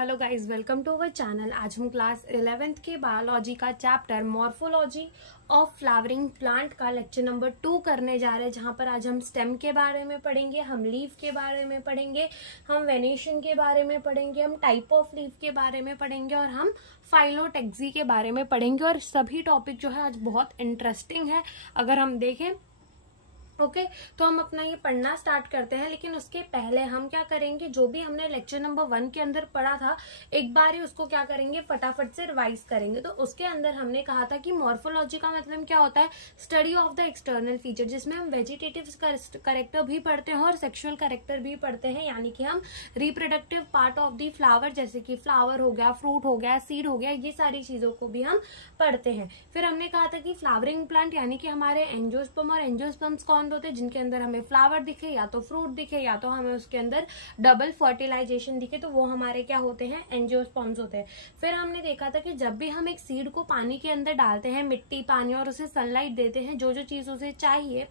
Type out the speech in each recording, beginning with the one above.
Hello guys, welcome to our channel. आज हम class 11th के बायोलॉजी का chapter morphology of flowering plant का लेक्चर नंबर 2 करने जा रहे हैं, जहां पर आज हम स्टेम के बारे में पढ़ेंगे, हम लीफ के बारे में पढ़ेंगे, हम वेनेशन के बारे में पढ़ेंगे, हम टाइप ऑफ लीफ के बारे में पढ़ेंगे और हम फाइलोटेक्सी के बारे में पढ़ेंगे। और सभी टॉपिक जो है आज बहुत इंटरेस्टिंग है। अगर हम देखें ओके तो हम अपना ये पढ़ना स्टार्ट करते हैं, लेकिन उसके पहले हम क्या करेंगे, जो भी हमने लेक्चर नंबर 1 के अंदर पढ़ा था एक बार ही उसको क्या करेंगे, फटाफट से रिवाइज करेंगे। तो उसके अंदर हमने कहा था कि मॉर्फोलॉजी का मतलब क्या होता है, study of the external feature, जिसमें हम वेजिटेटिव कैरेक्टर भी पढ़ते हैं और सेक्सुअल कैरेक्टर भी पढ़ते हैं, यानी कि हम reproductive part of the flower, जैसे कि फ्लावर हो गया, फ्रूट हो गया, सीड हो गया, ये सारी चीजों को भी हम पढ़ते हैं। फिर हमने कहा था कि फ्लावरिंग प्लांट यानी कि हमारे एंजियोस्पर्म और एंजियोस्पर्म्स कौन होते हैं, जिनके अंदर हमें फ्लावर दिखे, या तो फ्रूट दिखे, या तो हमें उसके अंदर डबल फर्टिलाइजेशन दिखे, तो वो हमारे क्या होते हैं, एंजियोस्पर्म्स होते हैं। फिर हमने देखा था कि जब भी हम एक सीड को पानी के अंदर डालते हैं, मिट्टी, पानी, और उसे सनलाइट देते हैं, जो जो चीज उसे चाहिए,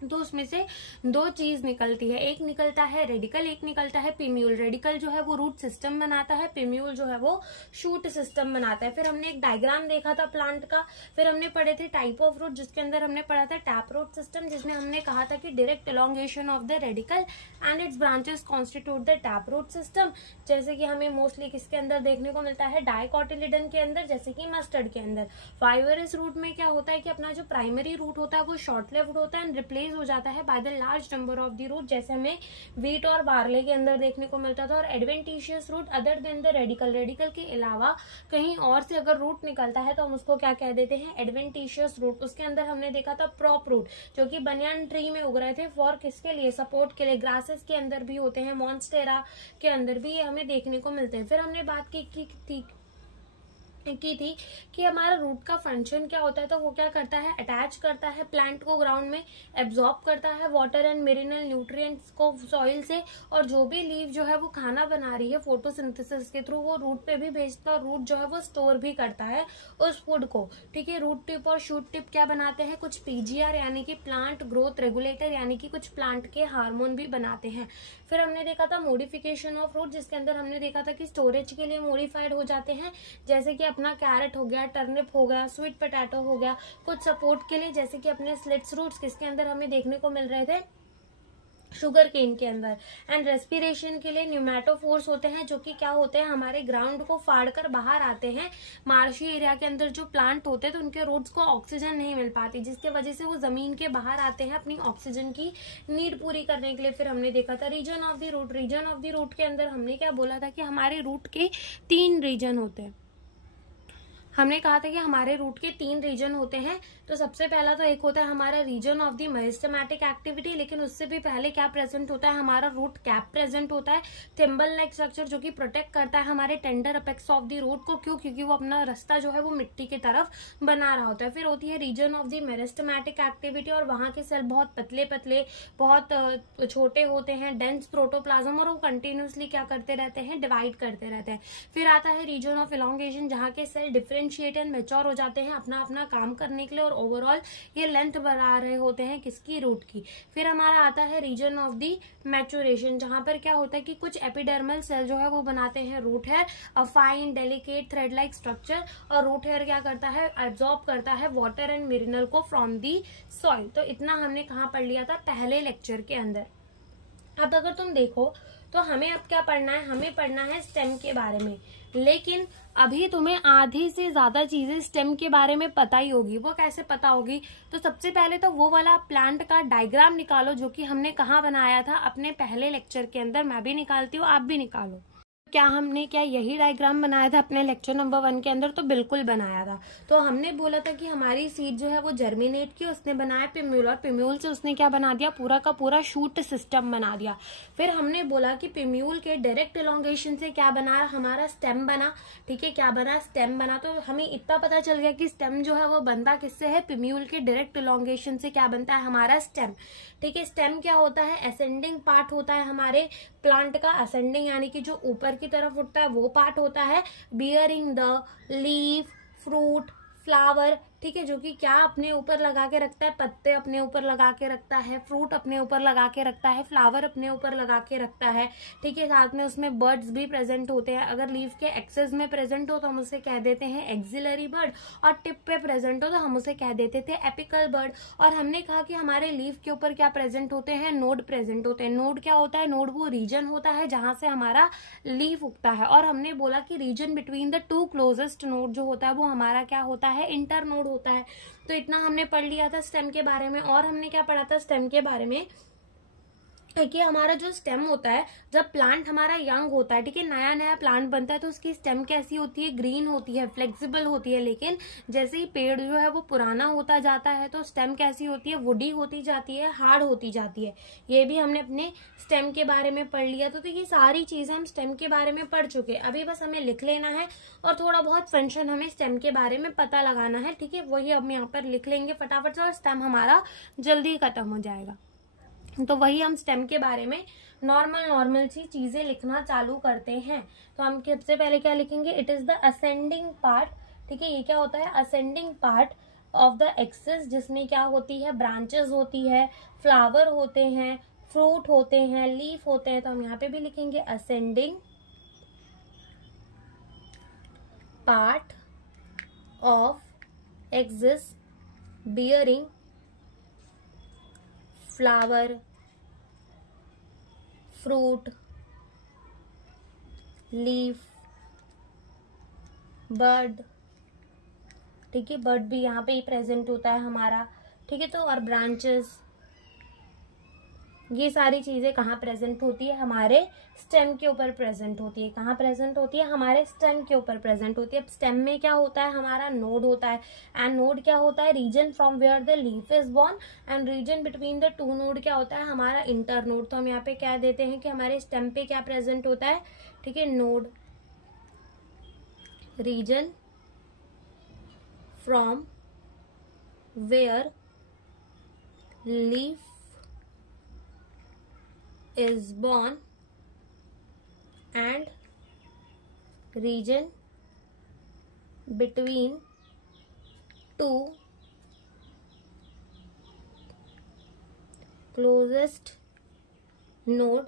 तो उसमें से दो चीज निकलती है। एक निकलता है रेडिकल, एक निकलता है पिम्यूल। रेडिकल जो है वो रूट सिस्टम बनाता है, पिम्यूल जो है वो शूट सिस्टम बनाता है। फिर हमने एक डायग्राम देखा था प्लांट का। फिर हमने पढ़े थे टाइप ऑफ रूट, जिसके अंदर हमने पढ़ा था टैप रूट सिस्टम, जिसमें हमने कहा था कि direct elongation of the radicle and its branches constitute the tap root system, जैसे कि हमें मोस्टली किसके अंदर देखने को मिलता है, डाइकोटिलिडन के अंदर, जैसे कि मस्टर्ड के अंदर। फाइबरस रूट में क्या होता है कि अपना जो प्राइमरी रूट होता है वो शॉर्ट लिव्ड होता है एंड रिप्लेस हो जाता है by the large number of the root, जैसे हमें वीट और बार्ले के अंदर देखने को मिलता था। और adventitious root other than the radicle, radicle के अलावा कहीं और से अगर रूट निकलता है तो हम उसको क्या कह देते हैं, एडवेंटिशियस रूट। उसके अंदर हमने देखा था प्रॉप रूट, जो कि बनियान ट्री में उग रहे थे, फॉर किसके लिए, सपोर्ट के लिए। ग्रासेस के अंदर भी होते हैं, मॉन्स्टेरा के अंदर भी ये हमें देखने को मिलते हैं। फिर हमने बात की थी कि हमारा रूट का फंक्शन क्या होता है, तो वो क्या करता है, अटैच करता है प्लांट को ग्राउंड में, एब्जॉर्ब करता है वाटर एंड मिनरल न्यूट्रिएंट्स को सॉइल से, और जो भी लीफ जो है वो खाना बना रही है फोटोसिंथेसिस के थ्रू, वो रूट पे भी भेजता है, और रूट जो है वो स्टोर भी करता है उस फूड को। ठीक है, रूट टिप और शूट टिप क्या बनाते हैं, कुछ पीजीआर यानी कि प्लांट ग्रोथ रेगुलेटर, यानी कि कुछ प्लांट के हार्मोन भी बनाते हैं। फिर हमने देखा था मॉडिफिकेशन ऑफ रूट, जिसके अंदर हमने देखा था कि स्टोरेज के लिए मॉडिफाइड हो जाते हैं, जैसे कि अपना कैरेट हो गया, टर्निप हो गया, स्वीट पोटैटो हो गया। कुछ सपोर्ट के लिए, जैसे कि अपने स्लिट्स रूट्स किसके अंदर हमें देखने को मिल रहे थे, शुगर केन के अंदर। एंड रेस्पिरेशन के लिए न्यूमेटोफोर्स होते हैं, जो कि क्या होते हैं, हमारे ग्राउंड को फाड़कर बाहर आते हैं। मार्शी एरिया के अंदर जो प्लांट होते हैं तो उनके रूट्स को ऑक्सीजन नहीं मिल पाती, जिसके वजह से वो जमीन के बाहर आते हैं अपनी ऑक्सीजन की नीड पूरी करने के लिए। फिर हमने देखा था region of the root. Region of the root के अंदर हमने क्या बोला था कि हमारे रूट के 3 रीजन होते हैं। हमने कहा था कि हमारे रूट के 3 रीजन होते हैं। तो सबसे पहला तो एक होता है हमारा region of the meristematic activity, लेकिन उससे भी पहले क्या प्रेजेंट होता है, हमारा रूट कैप प्रेजेंट होता है, थिम्बल लाइक स्ट्रक्चर, जो कि प्रोटेक्ट करता है हमारे tender apex of the root को। क्यों? क्योंकि वो अपना रास्ता जो है वो मिट्टी की तरफ बना रहा होता है। फिर होती है region of the meristematic activity, और वहां के सेल बहुत पतले पतले, बहुत छोटे होते हैं, डेंस प्रोटोप्लाज्म, और वो कंटिन्यूसली क्या करते रहते हैं, डिवाइड करते रहते हैं। फिर आता है रीजन ऑफ इलोंगेशन, जहाँ के सेल डिफरेंशिएट एंड मैच्योर हो जाते हैं अपना अपना काम करने के लिए, और ओवरऑल ये लेंथ बढ़ा रहे होते हैं किसकी, रूट की। फिर हमारा आता है रीजन ऑफ दी मैच्योरेशन, जहां पर क्या होता है कि कुछ एपिडर्मल सेल जो है वो बनाते हैं root hair, a fine delicate thread like structure, और रूट हेयर क्या करता है, एब्जॉर्ब करता है वाटर एंड मिनरल को फ्रॉम दी सॉइल। तो इतना हमने कहाँ पढ़ लिया था, पहले लेक्चर के अंदर। अब अगर तुम देखो तो हमें अब क्या पढ़ना है, हमें पढ़ना है स्टेम के बारे में। लेकिन अभी तुम्हें आधी से ज्यादा चीजें स्टेम के बारे में पता ही होगी। वो कैसे पता होगी, तो सबसे पहले तो वो वाला प्लांट का डायग्राम निकालो, जो कि हमने कहाँ बनाया था, अपने पहले लेक्चर के अंदर। मैं भी निकालती हूँ, आप भी निकालो। क्या हमने यही डायग्राम बनाया था अपने लेक्चर नंबर 1 के अंदर, तो बिल्कुल बनाया था। तो हमने बोला था कि हमारी सीड जो है वो जर्मिनेट की, उसने बनाया पिम्यूल, और पिम्यूल से उसने क्या बना दिया, पूरा का पूरा शूट सिस्टम बना दिया। फिर हमने बोला कि पिम्यूल के डायरेक्ट एलोंगेशन से क्या बना, हमारा स्टेम बना। ठीक है, क्या बना, स्टेम बना। तो हमें इतना पता चल गया कि स्टेम जो है वो बनता किससे है, पिम्यूल के डायरेक्ट एलोंगेशन से क्या बनता है, हमारा स्टेम। ठीक है, स्टेम क्या होता है, असेंडिंग पार्ट होता है हमारे प्लांट का। असेंडिंग यानी कि जो ऊपर की तरफ उठता है वो पार्ट होता है, bearing the leaf, fruit, flower, ठीक है, जो कि क्या अपने ऊपर लगा के रखता है, पत्ते अपने ऊपर लगा के रखता है, फ्रूट अपने ऊपर लगा के रखता है, फ्लावर अपने ऊपर लगा के रखता है। ठीक है, साथ में उसमें बर्ड्स भी प्रेजेंट होते हैं। अगर लीफ के एक्सेस में प्रेजेंट हो तो हम उसे कह देते हैं एक्सिलरी बर्ड, और टिप पे प्रेजेंट हो तो हम उसे कह देते थे एपिकल बर्ड। और हमने कहा कि हमारे लीफ के ऊपर क्या प्रेजेंट होते हैं, नोड प्रेजेंट होते हैं। नोड क्या होता है, नोड वो रीजन होता है जहां से हमारा लीफ उगता है। और हमने बोला कि reason between the to closest node जो होता है वो हमारा क्या होता है, इंटर नोड होता है। तो इतना हमने पढ़ लिया था स्टेम के बारे में। और हमने क्या पढ़ा था स्टेम के बारे में कि हमारा जो स्टेम होता है, जब प्लांट हमारा यंग होता है, ठीक है, नया नया प्लांट बनता है, तो उसकी स्टेम कैसी होती है, ग्रीन होती है, फ्लेक्सिबल होती है। लेकिन जैसे ही पेड़ जो है वो पुराना होता जाता है तो स्टेम कैसी होती है, वुडी होती जाती है, हार्ड होती जाती है। ये भी हमने अपने स्टेम के बारे में पढ़ लिया। तो ये सारी चीजें हम स्टेम के बारे में पढ़ चुके हैं। अभी बस हमें लिख लेना है और थोड़ा बहुत फंक्शन हमें स्टेम के बारे में पता लगाना है। ठीक है, वही हम यहाँ पर लिख लेंगे फटाफट से और स्टेम हमारा जल्दी खत्म हो जाएगा। तो वही हम स्टेम के बारे में नॉर्मल सी चीजें लिखना चालू करते हैं। तो हम सबसे पहले क्या लिखेंगे, it is the ascending part. ठीक है, ये क्या होता है, ascending part of the axis, जिसमें क्या होती है, ब्रांचेस होती है, फ्लावर होते हैं, फ्रूट होते हैं, लीफ होते हैं। तो हम यहाँ पे भी लिखेंगे ascending part of axis bearing flower, fruit, leaf, bird. ठीक है, बर्ड भी यहाँ पे ही प्रेजेंट होता है हमारा। ठीक है, तो और ब्रांचेस, ये सारी चीजें कहाँ प्रेजेंट होती है, हमारे स्टेम के ऊपर प्रेजेंट होती है। कहाँ प्रेजेंट होती है, हमारे स्टेम के ऊपर प्रेजेंट होती है। अब स्टेम में क्या होता है, हमारा नोड होता है। एंड नोड क्या होता है, region from where the leaf is born. And region between the two node क्या होता है, हमारा इंटर नोड। तो हम यहाँ पे क्या देते हैं कि हमारे स्टेम पे क्या प्रेजेंट होता है, ठीक है, node, region from where leaf is born and region between two closest node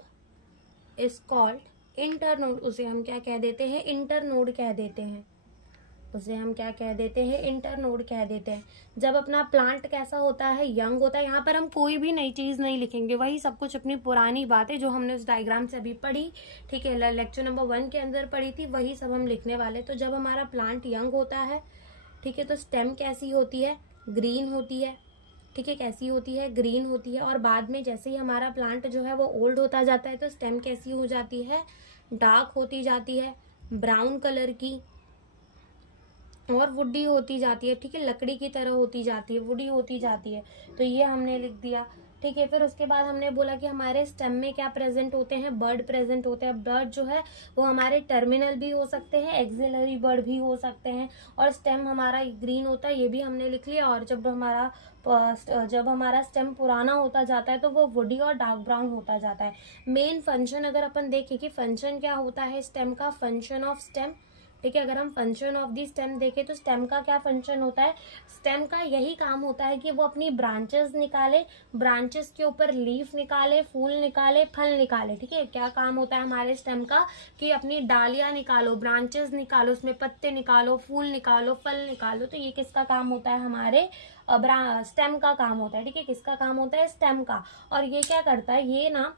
is called internode। उसे हम क्या कह देते हैं, इंटरनोड कह देते हैं। उसे हम क्या कह देते हैं, इंटरनोड कह देते हैं। जब अपना प्लांट कैसा होता है, यंग होता है। यहाँ पर हम कोई भी नई चीज नहीं लिखेंगे, वही सब कुछ अपनी पुरानी बातें जो हमने उस डायग्राम से अभी पढ़ी, ठीक है, लेक्चर नंबर 1 के अंदर पढ़ी थी, वही सब हम लिखने वाले। तो जब हमारा प्लांट यंग होता है, ठीक है, तो स्टेम कैसी होती है, ग्रीन होती है। ठीक है, कैसी होती है, ग्रीन होती है। और बाद में जैसे ही हमारा प्लांट जो है वो ओल्ड होता जाता है तो स्टेम कैसी हो जाती है, डार्क होती जाती है, ब्राउन कलर की, और वुडी होती जाती है। ठीक है, लकड़ी की तरह होती जाती है, वुडी होती जाती है। तो ये हमने लिख दिया। ठीक है, फिर उसके बाद हमने बोला कि हमारे स्टेम में क्या प्रेजेंट होते हैं, बर्ड प्रेजेंट होते हैं। बर्ड जो है वो हमारे टर्मिनल भी हो सकते हैं, एक्सिलरी बर्ड भी हो सकते हैं। और स्टेम हमारा ग्रीन होता है, ये भी हमने लिख लिया। और जब हमारा स्टेम पुराना होता जाता है तो वो वुडी और डार्क ब्राउन होता जाता है। मेन फंक्शन अगर अपन देखें कि फंक्शन क्या होता है स्टेम का, फंक्शन ऑफ स्टेम। ठीक है, अगर हम फंक्शन ऑफ दी स्टेम देखें तो स्टेम का क्या फंक्शन होता है, स्टेम का यही काम होता है कि वो अपनी ब्रांचेस निकाले, ब्रांचेस के ऊपर लीफ निकाले, फूल निकाले, फल निकाले। ठीक है, क्या काम होता है हमारे स्टेम का कि अपनी डालियां निकालो, ब्रांचेस निकालो, उसमें पत्ते निकालो, फूल निकालो, फल निकालो। तो ये किसका काम होता है, हमारे स्टेम का काम होता है। ठीक है, किसका काम होता है, स्टेम का। और ये क्या करता है, ये ना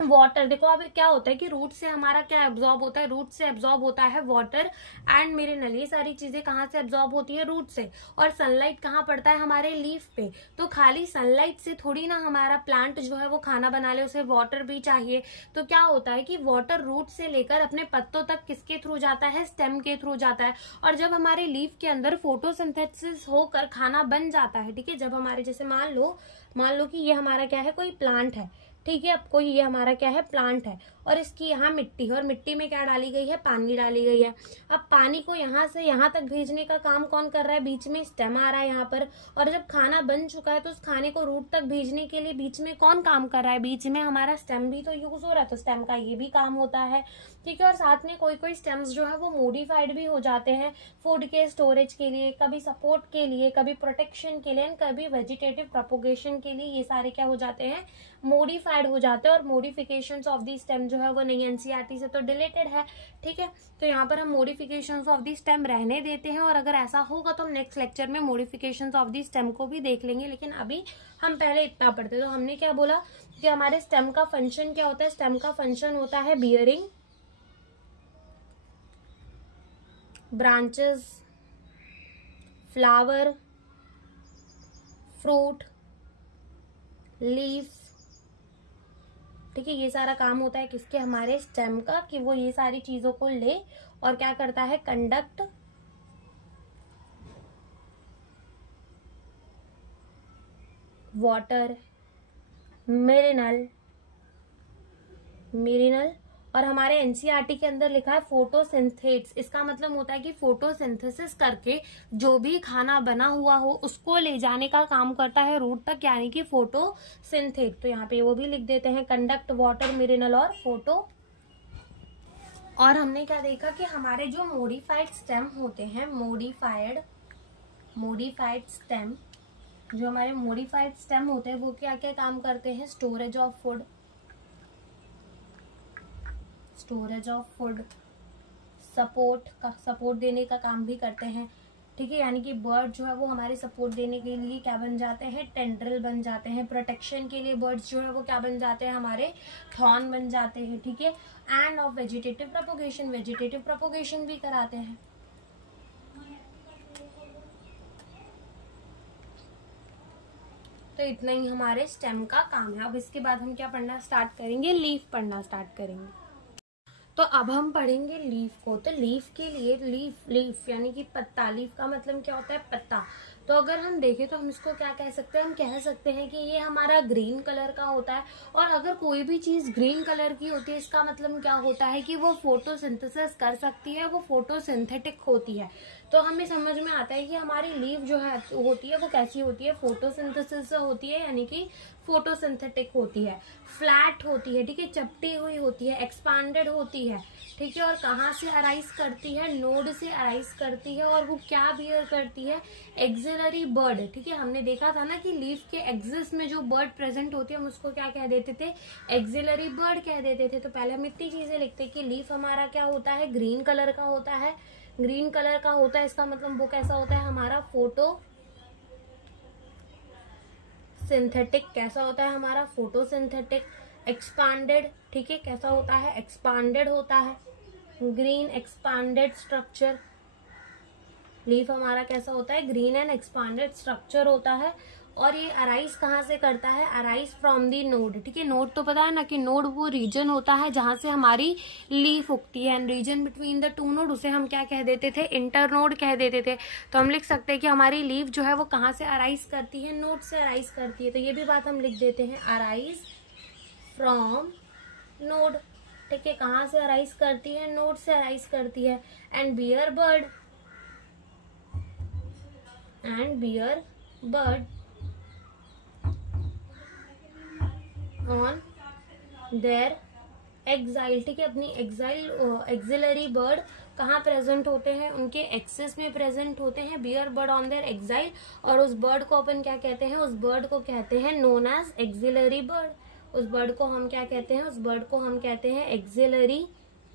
वाटर, देखो अब क्या होता है कि रूट से हमारा क्या एब्जॉर्ब होता है, रूट से एब्जॉर्ब होता है वाटर एंड मिनरल। ये सारी चीजें कहाँ से एब्जॉर्ब होती है, रूट से। और सनलाइट कहाँ पड़ता है, हमारे लीफ पे। तो खाली सनलाइट से थोड़ी ना हमारा प्लांट जो है वो खाना बना ले, उसे वाटर भी चाहिए। तो क्या होता है कि वाटर रूट से लेकर अपने पत्तों तक किसके थ्रू जाता है, स्टेम के थ्रू जाता है। और जब हमारे लीफ के अंदर फोटोसिंथेसिस होकर खाना बन जाता है, ठीक है, जब हमारे जैसे मान लो कि ये हमारा क्या है, कोई प्लांट है। ठीक है, अब कोई ये हमारा क्या है, प्लांट है। और इसकी यहाँ मिट्टी है, और मिट्टी में क्या डाली गई है, पानी डाली गई है। अब पानी को यहाँ से यहाँ तक भेजने का काम कौन कर रहा है, बीच में स्टेम आ रहा है यहाँ पर। और जब खाना बन चुका है तो उस खाने को रूट तक भेजने के लिए बीच में कौन काम कर रहा है, बीच में हमारा स्टेम भी तो यूज हो रहा है, तो स्टेम का ये भी काम होता है, ठीक है। और साथ में कोई कोई स्टेम्स जो है वो मॉडिफाइड भी हो जाते हैं फूड के स्टोरेज के लिए, कभी सपोर्ट के लिए, कभी प्रोटेक्शन के लिए, कभी वेजिटेटिव प्रोपोगेशन के लिए। ये सारे क्या हो जाते हैं, मॉडिफाइड हो जाते हैं। और मॉडिफिकेशंस ऑफ दी स्टेम जो है वो नहीं एनसीईआरटी से तो डिलीटेड है, ठीक है। तो यहाँ पर हम मॉडिफिकेशंस ऑफ दी स्टेम रहने देते हैं, और अगर ऐसा होगा तो हम नेक्स्ट लेक्चर में मॉडिफिकेशंस ऑफ दी स्टेम को भी देख लेंगे। लेकिन अभी हम पहले इतना पढ़ते। तो हमने क्या बोला कि हमारे स्टेम का फंक्शन क्या होता है, स्टेम का फंक्शन होता है bearing branches, flower, fruit, leaf, ठीक है। ये सारा काम होता है किसके, हमारे स्टेम का, कि वो ये सारी चीजों को ले और क्या करता है, कंडक्ट वाटर, मिनरल, और हमारे एनसीईआरटी के अंदर लिखा है फोटोसिंथेट्स। इसका मतलब होता है कि फोटोसिंथेसिस करके जो भी खाना बना हुआ हो उसको ले जाने का काम करता है रूट तक, यानी कि फोटोसिंथेट। तो यहाँ पे वो भी लिख देते हैं, कंडक्ट वाटर, मिनरल और फोटो। और हमने क्या देखा कि हमारे जो मॉडिफाइड स्टेम होते हैं, मॉडिफाइड स्टेम, जो हमारे मॉडिफाइड स्टेम होते हैं वो क्या क्या काम करते हैं, स्टोरेज ऑफ फूड, सपोर्ट देने का काम भी करते हैं, ठीक है। यानी कि बर्ड जो है वो हमारे सपोर्ट देने के लिए क्या बन जाते हैं, टेंड्रिल बन जाते हैं। प्रोटेक्शन के लिए बर्ड्स जो है वो क्या बन जाते हैं, हमारे थॉर्न बन जाते हैं, ठीक है। एंड ऑफ वेजिटेटिव प्रोपोगेशन भी कराते हैं। तो इतना ही हमारे स्टेम का काम है। अब इसके बाद हम क्या पढ़ना स्टार्ट करेंगे, लीफ पढ़ना स्टार्ट करेंगे। तो अब हम पढ़ेंगे लीफ को। तो लीफ के लिए लीफ यानी कि पत्ता, लीफ का मतलब क्या होता है, पत्ता। तो अगर हम देखें तो हम इसको क्या कह सकते हैं, हम कह सकते हैं कि ये हमारा ग्रीन कलर का होता है। और अगर कोई भी चीज ग्रीन कलर की होती है इसका मतलब क्या होता है कि वो फोटोसिंथेसिस कर सकती है, वो फोटोसिंथेटिक होती है। तो हमें समझ में आता है कि हमारी लीफ जो है होती है वो कैसी होती है, फोटोसिंथेसिस से होती है, यानी कि फोटोसिंथेटिक होती है, फ्लैट होती है, ठीक है, चपटी हुई होती है, एक्सपांडेड होती है, ठीक है। और कहाँ से अराइज करती है, नोड से अराइज करती है। और वो क्या बियर करती है, एक्सिलरी बर्ड, ठीक है। हमने देखा था ना कि लीफ के एक्सिस में जो बर्ड प्रेजेंट होती है हम उसको क्या कह देते थे, एक्सिलरी बर्ड कह देते थे। तो पहले हम इतनी चीजें लिखते कि लीफ हमारा क्या होता है, ग्रीन कलर का होता है, ग्रीन कलर का होता है। इसका मतलब वो कैसा होता है, हमारा फोटो सिंथेटिक, कैसा होता है हमारा, फोटोसिंथेटिक, एक्सपांडेड, ठीक है, कैसा होता है, एक्सपांडेड होता है, ग्रीन एक्सपांडेड स्ट्रक्चर। लीफ हमारा कैसा होता है, ग्रीन एंड एक्सपांडेड स्ट्रक्चर होता है। और ये अराइज कहाँ से करता है, अराइज फ्रॉम दी नोड, ठीक है। नोड तो पता है ना कि नोड वो रीजन होता है जहां से हमारी लीफ उगती है, and region between the two node उसे हम क्या कह देते थे, इंटर नोड कह देते थे। तो हम लिख सकते हैं कि हमारी लीफ जो है वो कहाँ से अराइज करती है, नोड से अराइज करती है। तो ये भी बात हम लिख देते हैं, अराइज फ्रॉम नोड, ठीक है। कहाँ से अराइज करती है, नोड से अराइज करती है। And bear bud on their axil, ठीक है। अपनी एक्सिलरी बर्ड कहाँ प्रेजेंट होते हैं, उनके एक्सिस में प्रेजेंट होते हैं, bear bud on their axil. और उस बर्ड को अपन क्या कहते हैं, उस बर्ड को कहते हैं नोन एज एक्सिलरी बर्ड। उस बर्ड को हम क्या कहते हैं, उस बर्ड को हम कहते हैं एक्सिलरी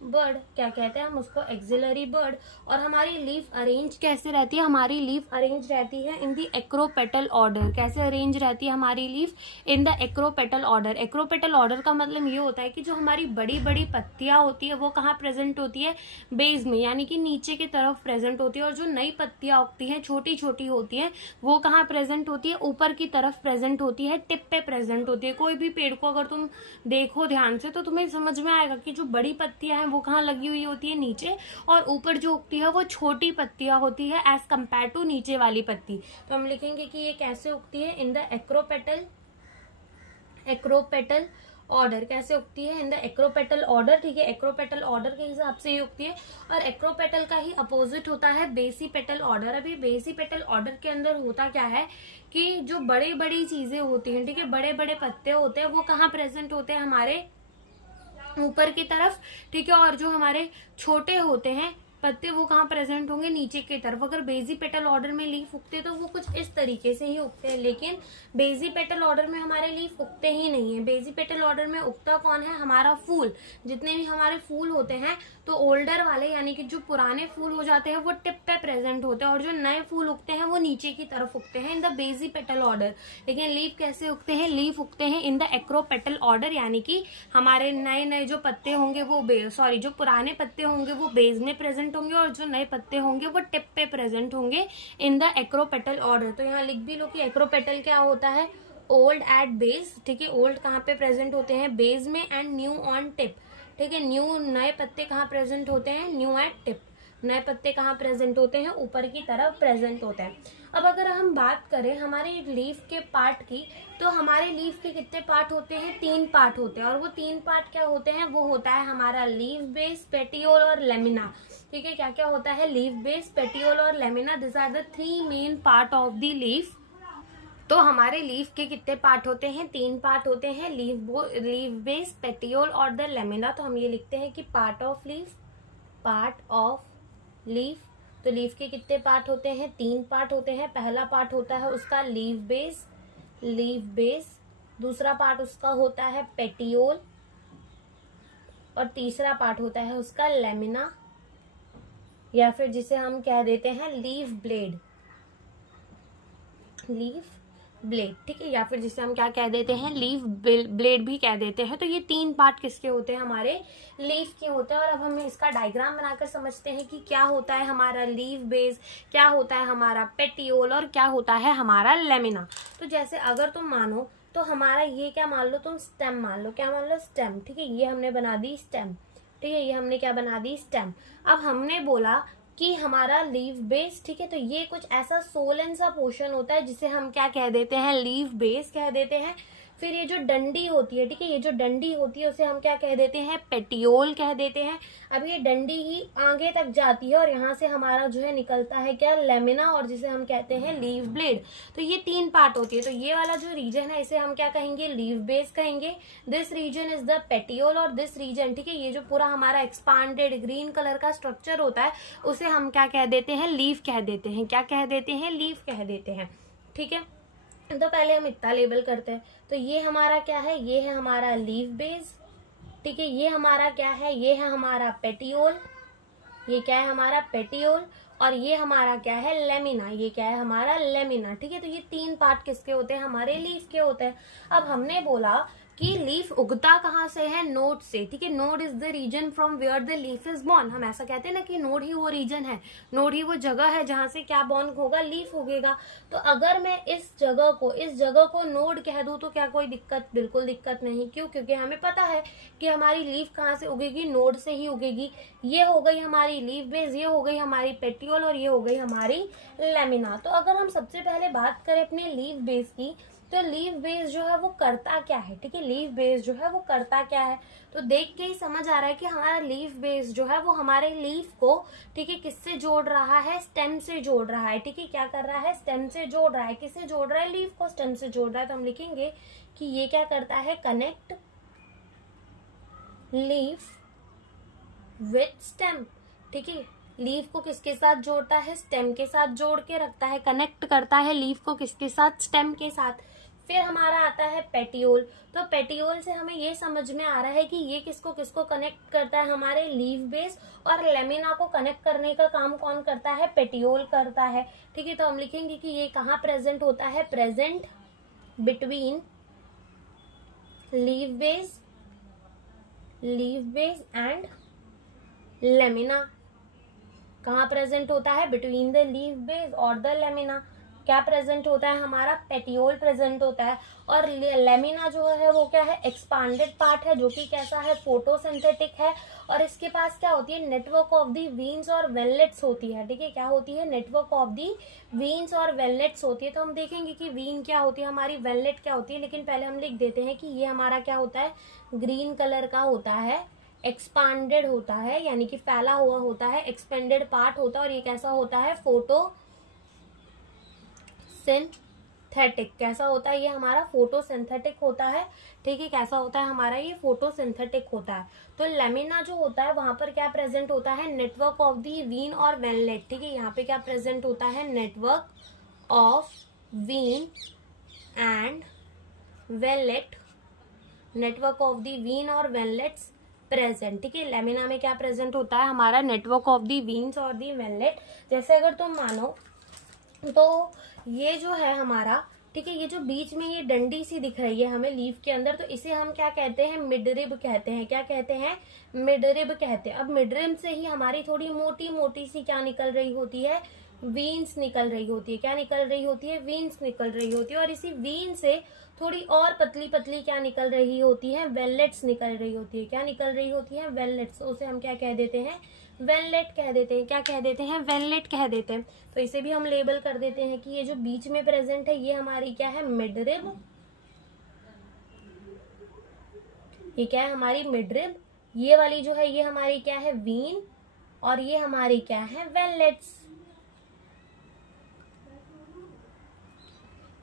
बर्ड, क्या कहते हैं हम उसको, एक्सिलरी बर्ड। और हमारी लीफ अरेंज कैसे रहती है, हमारी लीफ अरेंज रहती है इन दी एक्रोपेटल ऑर्डर। कैसे अरेंज रहती है हमारी leaf, in the acropetal order. Acropetal order का मतलब ये होता है कि जो हमारी बड़ी बड़ी पत्तियां होती है वो कहाँ प्रेजेंट होती है, बेस में, यानी कि नीचे की तरफ प्रेजेंट होती है। और जो नई पत्तियां उगती हैं छोटी छोटी होती हैं वो कहाँ प्रेजेंट होती है, ऊपर की तरफ प्रेजेंट होती है, टिप पे प्रेजेंट होती है। कोई भी पेड़ को अगर तुम देखो ध्यान से तो तुम्हें समझ में आएगा कि जो बड़ी पत्तियां हैं वो कहाँ लगी हुई होती है, नीचे, और ऊपर जो उगती है वो छोटी पत्तियां होती है एज कंपेयर टू नीचे वाली पत्ती। तो हम लिखेंगे कि ये कैसे उगती है, इन द एक्रोपेटल ऑर्डर। कैसे उगती है? इन द एक्रोपेटल ऑर्डर, ठीक है, एक्रोपेटल ऑर्डर के हिसाब से ही उगती है। और एक्रोपेटल का ही अपोजिट होता है बेसीपेटल ऑर्डर। अभी बेसीपेटल ऑर्डर के अंदर होता क्या है कि जो बड़ी बड़ी चीजें होती हैं, ठीक है, बड़े बड़े पत्ते होते हैं, वो कहाँ प्रेजेंट होते हैं? हमारे ऊपर की तरफ, ठीक है। और जो हमारे छोटे होते हैं पत्ते, वो कहाँ प्रेजेंट होंगे? नीचे की तरफ। अगर बेसीपेटल ऑर्डर में लीफ उगते तो वो कुछ इस तरीके से ही उगते हैं, लेकिन बेसीपेटल ऑर्डर में हमारे लीफ उगते ही नहीं है। बेसीपेटल ऑर्डर में उगता कौन है? हमारा फूल। जितने भी हमारे फूल होते हैं तो ओल्डर वाले, यानी कि जो पुराने फूल हो जाते हैं वो टिप पे प्रेजेंट होते हैं, और जो नए फूल उगते हैं वो नीचे की तरफ उगते हैं इन द बेसीपेटल ऑर्डर। लेकिन लीफ कैसे उगते हैं? लीफ उगते हैं इन द एक्रोपेटल ऑर्डर, यानी कि हमारे नए नए जो पत्ते होंगे वो जो पुराने पत्ते होंगे वो बेस में प्रेजेंट होंगे, और जो नए पत्ते होंगे वो टिप पे प्रेजेंट होंगे इन द एक्रोपेटल ऑर्डर। तो यहाँ लिख भी लो कि एक्रोपेटल क्या होता है? ओल्ड एट बेस, ठीक है। ओल्ड कहाँ पे प्रेजेंट होते हैं? बेस में। एंड न्यू ऑन टिप, ठीक है। न्यू, नए पत्ते कहाँ प्रेजेंट होते हैं? New at tip. नए पत्ते कहाँ प्रेजेंट होते हैं? ऊपर की तरफ प्रेजेंट होते हैं। अब अगर हम बात करें हमारे लीफ के पार्ट की, तो हमारे लीफ के कितने पार्ट होते हैं? 3 पार्ट होते हैं। और वो 3 पार्ट क्या होते हैं? वो होता है हमारा लीफ बेस, पेटियोल और लेमिना, ठीक है। क्या क्या होता है? लीफ बेस, पेटियोल और lamina, this are the 3 main part of the leaf. तो हमारे लीफ के कितने पार्ट होते हैं? 3 पार्ट होते हैं, लीफ बेस, पेटियोल और द लेमिना। तो हम ये लिखते हैं कि part of leaf, part of leaf. तो लीफ के कितने पार्ट होते हैं? 3 पार्ट होते हैं। पहला पार्ट होता है उसका लीफ बेस, दूसरा पार्ट उसका होता है पेटियोल, और तीसरा पार्ट होता है उसका लेमिना, या फिर जिसे हम कह देते हैं लीफ ब्लेड, ठीक है, या फिर जिसे हम क्या कह देते हैं? लीफ ब्लेड भी कह देते हैं। तो ये 3 पार्ट किसके होते हैं? हमारे लीफ के होते हैं। और अब हम इसका डायग्राम बनाकर समझते हैं कि क्या होता है हमारा लीफ बेस, क्या होता है हमारा पेटियोल, और क्या होता है हमारा लेमिना। तो जैसे अगर तुम मानो तो हमारा ये क्या मान लो? तुम स्टेम मान लो। क्या मान लो? स्टेम, ठीक है। ये हमने बना दी स्टेम, ठीक है। ये हमने क्या बना दी? स्टेम। अब हमने बोला कि हमारा लीफ बेस, ठीक है, तो ये कुछ ऐसा सोलन सा पोर्शन होता है जिसे हम क्या कह देते हैं? लीफ बेस कह देते हैं। फिर ये जो डंडी होती है, ठीक है, ये जो डंडी होती है उसे हम क्या कह देते हैं? पेटियोल कह देते हैं। अब ये डंडी ही आगे तक जाती है और यहाँ से हमारा जो है निकलता है क्या? लेमिना, और जिसे हम कहते हैं लीफ ब्लेड। तो ये 3 पार्ट होती है। तो ये वाला जो रीजन है इसे हम क्या कहेंगे? लीफ बेस कहेंगे। This region is the petiole, और दिस रीजन, ठीक है, ये जो पूरा हमारा एक्सपांडेड ग्रीन कलर का स्ट्रक्चर होता है उसे हम क्या कह देते हैं? लीफ कह देते हैं। क्या कह देते हैं? लीफ कह देते हैं, ठीक है। तो पहले हम इतना लेबल करते हैं। तो ये हमारा क्या है? ये है हमारा लीफ बेस, ठीक है। ये हमारा क्या है? ये है हमारा पेटियोल। ये क्या है? हमारा पेटियोल। और ये हमारा क्या है? लेमिना। ये क्या है? हमारा लेमिना, ठीक है। तो ये 3 पार्ट किसके होते हैं? हमारे लीफ के होते हैं। अब हमने बोला कि लीफ उगता कहाँ से है? नोड से, ठीक है। Node is the region from where the leaf is born. हम ऐसा कहते हैं ना कि नोड ही वो रीजन है, नोड ही वो जगह है जहां से क्या बॉर्न होगा? लीफ उगेगा। तो अगर मैं इस जगह को नोड कह दूं तो क्या कोई दिक्कत? बिल्कुल दिक्कत नहीं। क्यों? क्योंकि हमें पता है कि हमारी लीफ कहाँ से उगेगी? नोड से ही उगेगी। ये हो गई हमारी लीफ बेस, ये हो गई हमारी पेटियोल, और ये हो गई हमारी लेमिना। तो अगर हम सबसे पहले बात करें अपने लीफ बेस की, तो लीफ बेस जो है वो करता क्या है? ठीक है, लीफ बेस जो है वो करता क्या है? तो देख के ही समझ आ रहा है कि हमारा लीफ बेस जो है वो हमारे लीफ को, ठीक है, किससे जोड़ रहा है? स्टेम से जोड़ रहा है, ठीक है। क्या कर रहा है? स्टेम से जोड़ रहा है। किससे जोड़ रहा है? लीफ को स्टेम से जोड़ रहा है। तो हम लिखेंगे कि ये क्या करता है? कनेक्ट लीफ विथ स्टेम, ठीक है। लीफ को किसके साथ जोड़ता है? स्टेम के साथ जोड़ के रखता है, कनेक्ट करता है लीफ को किसके साथ? स्टेम के साथ। फिर हमारा आता है पेटियोल। तो पेटियोल से हमें ये समझ में आ रहा है कि ये किसको किसको कनेक्ट करता है? हमारे लीफ बेस और लेमिना को कनेक्ट करने का काम कौन करता है? पेटियोल करता है, ठीक है। तो हम लिखेंगे कि ये कहाँ प्रेजेंट होता है? Present between leaf base and lamina. कहाँ प्रेजेंट होता है? बिटवीन द लीफ बेस और द लेमिना। क्या प्रेजेंट होता है, हमारा पेटियोल प्रेजेंट होता है। और लेमिना जो है वो क्या है, एक्सपांडेड पार्ट है, जो कि कैसा है, फोटोसिंथेटिक है। और इसके पास क्या होती है, नेटवर्क ऑफ दी वीन्स और वेनलेट्स होती है। ठीक है, क्या होती है, नेटवर्क ऑफ दी वीन्स और वेनलेट्स होती है। तो हम देखेंगे कि वीन क्या होती है हमारी, वेनलेट क्या होती है, लेकिन पहले हम लिख देते हैं कि ये हमारा क्या होता है, ग्रीन कलर का होता है, एक्सपांडेड होता है, यानी कि फैला हुआ होता है, एक्सपेंडेड पार्ट होता है। और ये कैसा होता है, फोटोसिंथेटिक। कैसा होता है, ये हमारा फोटोसिंथेटिक होता है। ठीक है, कैसा होता है हमारा, ये फोटोसिंथेटिक होता है। तो लेमिना जो होता है वहां पर क्या प्रेजेंट होता है, नेटवर्क ऑफ दी वीन और वेनलेट। ठीक है, यहाँ पे क्या प्रेजेंट होता है, network of vein and veinlet, network of the vein और वेनलेट्स प्रेजेंट। ठीक है, लेमिना में क्या प्रेजेंट होता है हमारा, नेटवर्क ऑफ दी वीन्स और दी वेनलेट। जैसे अगर तुम मानो तो ये जो है हमारा, ठीक है, ये जो बीच में ये डंडी सी दिख रही है हमें लीफ के अंदर, तो इसे हम क्या कहते हैं, मिडरिब कहते हैं। क्या कहते हैं, मिडरिब कहते हैं। अब मिडरिब से ही हमारी थोड़ी मोटी मोटी सी क्या निकल रही होती है, वीन्स निकल रही होती है। क्या निकल रही होती है, वीन्स निकल रही होती है। और इसी वीन से थोड़ी और पतली पतली क्या निकल रही होती है, वेनलेट्स निकल रही होती है। क्या निकल रही होती है, वेनलेट्स। उसे हम क्या कह देते हैं, वेनलेट कह देते हैं। क्या कह देते हैं, वेनलेट कह देते हैं। तो इसे भी हम लेबल कर देते हैं कि ये जो बीच में प्रेजेंट है ये हमारी क्या है, मिडरिब। ये क्या है हमारी मिडरिब। ये वाली जो है ये हमारी क्या है, वीन। और ये हमारी क्या है, वेनलेट्स।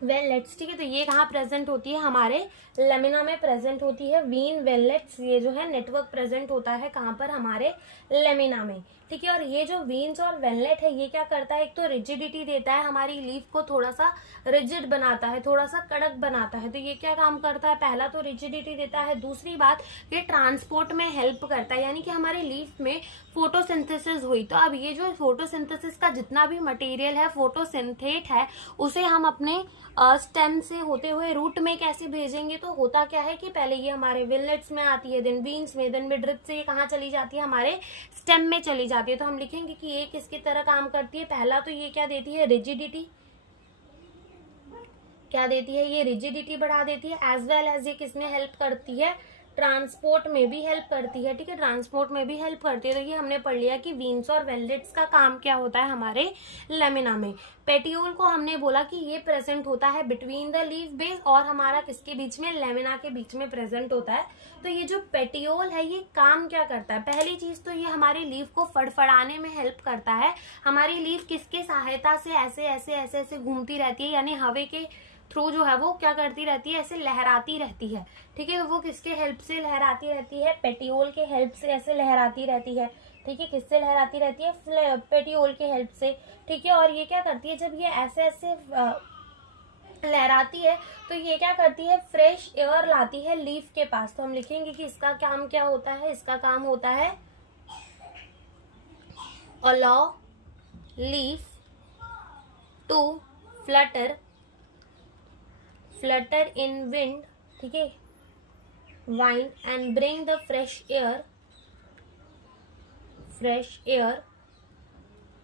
वेनलेट्स। ठीक है, तो ये कहाँ प्रेजेंट होती है, हमारे लेमिना में प्रेजेंट होती है, वीन वेनलेट्स। ये जो है नेटवर्क प्रेजेंट होता है कहाँ पर, हमारे लेमिना में। ठीक है, और ये जो वीन्स और वेनलेट है ये क्या करता है, एक तो रिजिडिटी देता है, हमारी लीफ को थोड़ा सा रिजिड बनाता है, थोड़ा सा कड़क बनाता है। तो ये क्या काम करता है, पहला तो रिजिडिटी देता है, दूसरी बात ये ट्रांसपोर्ट में हेल्प करता है, यानी कि हमारे लीफ में फोटोसिंथेसिस हुई। तो अब ये जो फोटोसिंथेसिस का जितना भी मटेरियल है, फोटोसिंथेट है, उसे हम अपने स्टेम से होते हुए रूट में कैसे भेजेंगे। तो होता क्या है कि पहले ये हमारे वेनलेट्स में आती है, देन बीन्स में, देन मिडरिब से ये कहाँ चली जाती है, हमारे स्टेम में चली जाती है। तो हम लिखेंगे कि ये किसकी तरह काम करती है, पहला तो ये क्या देती है, रिजिडिटी। क्या देती है, ये रिजिडिटी बढ़ा देती है, एज वेल एज ये किसमें हेल्प करती है, ट्रांसपोर्ट में भी हेल्प करती है। ठीक है, ट्रांसपोर्ट में भी हेल्प करती है। तो ये हमने पढ़ लिया कि वीन्स और वेनलेट्स का काम क्या होता है हमारे लेमिना में। पेटियोल को हमने बोला कि ये प्रेजेंट होता है बिटवीन द लीफ बेस और हमारा किसके बीच में, लेमिना के बीच में प्रेजेंट होता है। तो ये जो पेटियोल है ये काम क्या करता है, पहली चीज तो ये हमारी लीफ को फड़फड़ाने में हेल्प करता है। हमारी लीफ किसके सहायता से ऐसे ऐसे ऐसे ऐसे घूमती रहती है, यानी हवा के थ्रू जो है वो क्या करती रहती है, ऐसे लहराती रहती है। ठीक है, वो किसके हेल्प से लहराती रहती है, पेटियोल के हेल्प से ऐसे लहराती रहती है। ठीक है, किससे लहराती रहती है, पेटियोल के हेल्प से। ठीक है, और ये क्या करती है, जब ये ऐसे ऐसे लहराती है तो ये क्या करती है, फ्रेश एयर लाती है लीफ के पास। तो हम लिखेंगे कि इसका काम क्या होता है, इसका काम होता है allow leaf to flutter in wind, ठीक है, wind and bring the fresh air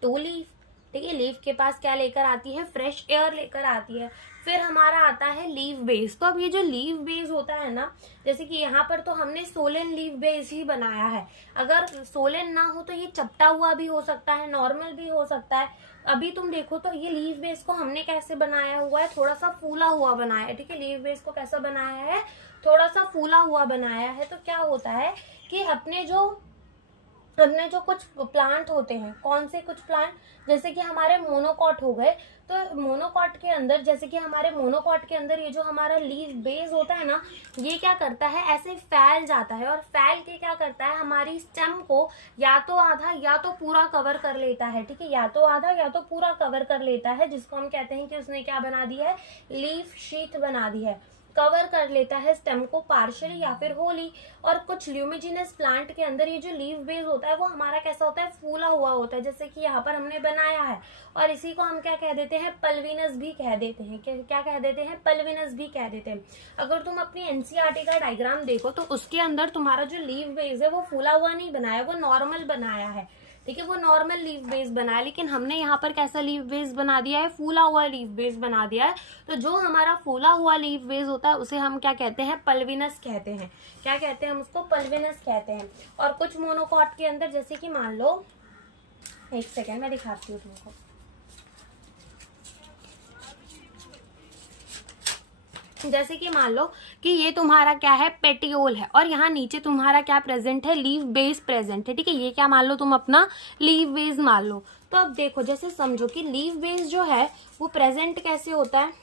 to leaf। ठीक है, लीफ के पास क्या लेकर आती है, फ्रेश एयर लेकर आती है। फिर हमारा आता है लीफ बेस। तो अब ये जो लीफ बेस होता है ना, जैसे कि यहाँ पर तो हमने सोलन लीफ बेस ही बनाया है। अगर सोलन ना हो तो ये चपटा हुआ भी हो सकता है, नॉर्मल भी हो सकता है। अभी तुम देखो तो ये लीफ बेस को हमने कैसे बनाया हुआ है, थोड़ा सा फूला हुआ बनाया है। ठीक है, लीफ बेस को कैसा बनाया है, थोड़ा सा फूला हुआ बनाया है। तो क्या होता है कि अपने जो कुछ प्लांट होते हैं, कौन से कुछ प्लांट, जैसे कि हमारे मोनोकॉट हो गए, तो मोनोकॉट के अंदर, जैसे कि हमारे मोनोकॉट के अंदर ये जो हमारा लीफ बेस होता है ना, ये क्या करता है, ऐसे फैल जाता है। और फैल के क्या करता है, हमारी स्टेम को या तो आधा या तो पूरा कवर कर लेता है। ठीक है, या तो आधा या तो पूरा कवर कर लेता है, जिसको हम कहते हैं कि उसने क्या बना दी है, लीफ शीट बना दी है, कवर कर लेता है स्टेम को पार्शियली या फिर होली। और कुछ ल्यूमिजिनस प्लांट के अंदर ये जो लीफ बेस होता है वो हमारा कैसा होता है, फूला हुआ होता है, जैसे कि यहाँ पर हमने बनाया है। और इसी को हम क्या कह देते हैं, पल्विनस भी कह देते हैं। क्या कह देते हैं, पल्विनस भी कह देते हैं। अगर तुम अपनी एनसीईआरटी का डायग्राम देखो तो उसके अंदर तुम्हारा जो लीफ बेस है वो फूला हुआ नहीं बनाया, वो नॉर्मल बनाया है। ठीक है, वो नॉर्मल लीफ बेस बना है, लेकिन हमने यहाँ पर कैसा लीफ बेस बना दिया है, फूला हुआ लीफ बेस बना दिया है। तो जो हमारा फूला हुआ लीफ बेस होता है उसे हम क्या कहते हैं, पल्विनस कहते हैं। क्या कहते हैं हम उसको, पल्विनस कहते हैं। और कुछ मोनोकॉट के अंदर, जैसे कि मान लो, एक सेकेंड मैं दिखाती हूँ तुमको। जैसे कि मान लो कि ये तुम्हारा क्या है, पेटियोल है, और यहाँ नीचे तुम्हारा क्या प्रेजेंट है, लीफ बेस प्रेजेंट है। ठीक है, ये क्या मान लो तुम अपना लीफ बेस मान लो। तो अब देखो, जैसे समझो कि लीफ बेस जो है वो प्रेजेंट कैसे होता है,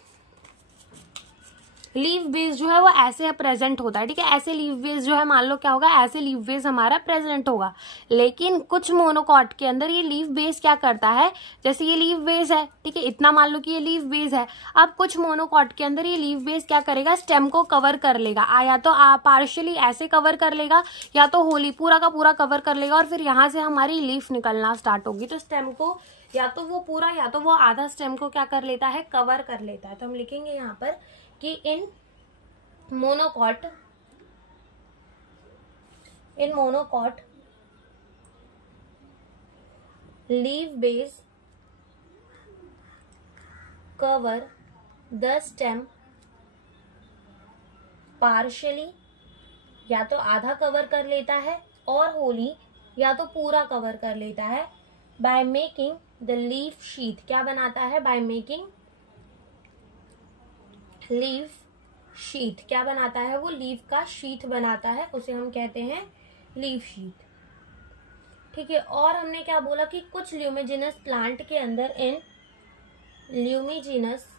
लीफ बेस जो है वो ऐसे प्रेजेंट होता है। ठीक है, ऐसे लीफ बेस जो है मान लो क्या होगा, ऐसे लीफ बेस हमारा प्रेजेंट होगा। लेकिन कुछ मोनोकॉट के अंदर ये लीफ बेस क्या करता है, जैसे ये लीफ बेस है, ठीक है, इतना मान लो कि ये लीफ बेस है। अब कुछ मोनोकॉट के अंदर ये लीफ बेस क्या करेगा, स्टेम को कवर कर लेगा, या तो पार्शियली ऐसे कवर कर लेगा, या तो होली पूरा का पूरा कवर कर लेगा, और फिर यहाँ से हमारी लीफ निकलना स्टार्ट होगी। तो स्टेम को या तो वो पूरा या तो वो आधा स्टेम को क्या कर लेता है, कवर कर लेता है। तो हम लिखेंगे यहाँ पर कि in monocot leaf base cover the stem partially, या तो आधा कवर कर लेता है, और होली या तो पूरा कवर कर लेता है, by making the leaf sheath. क्या बनाता है, बाय मेकिंग लीफ शीथ। क्या बनाता है वो, लीफ का शीथ बनाता है, उसे हम कहते हैं लीफ शीथ। ठीक है, और हमने क्या बोला कि कुछ ल्यूमिजिनस प्लांट के अंदर इन ल्यूमिनस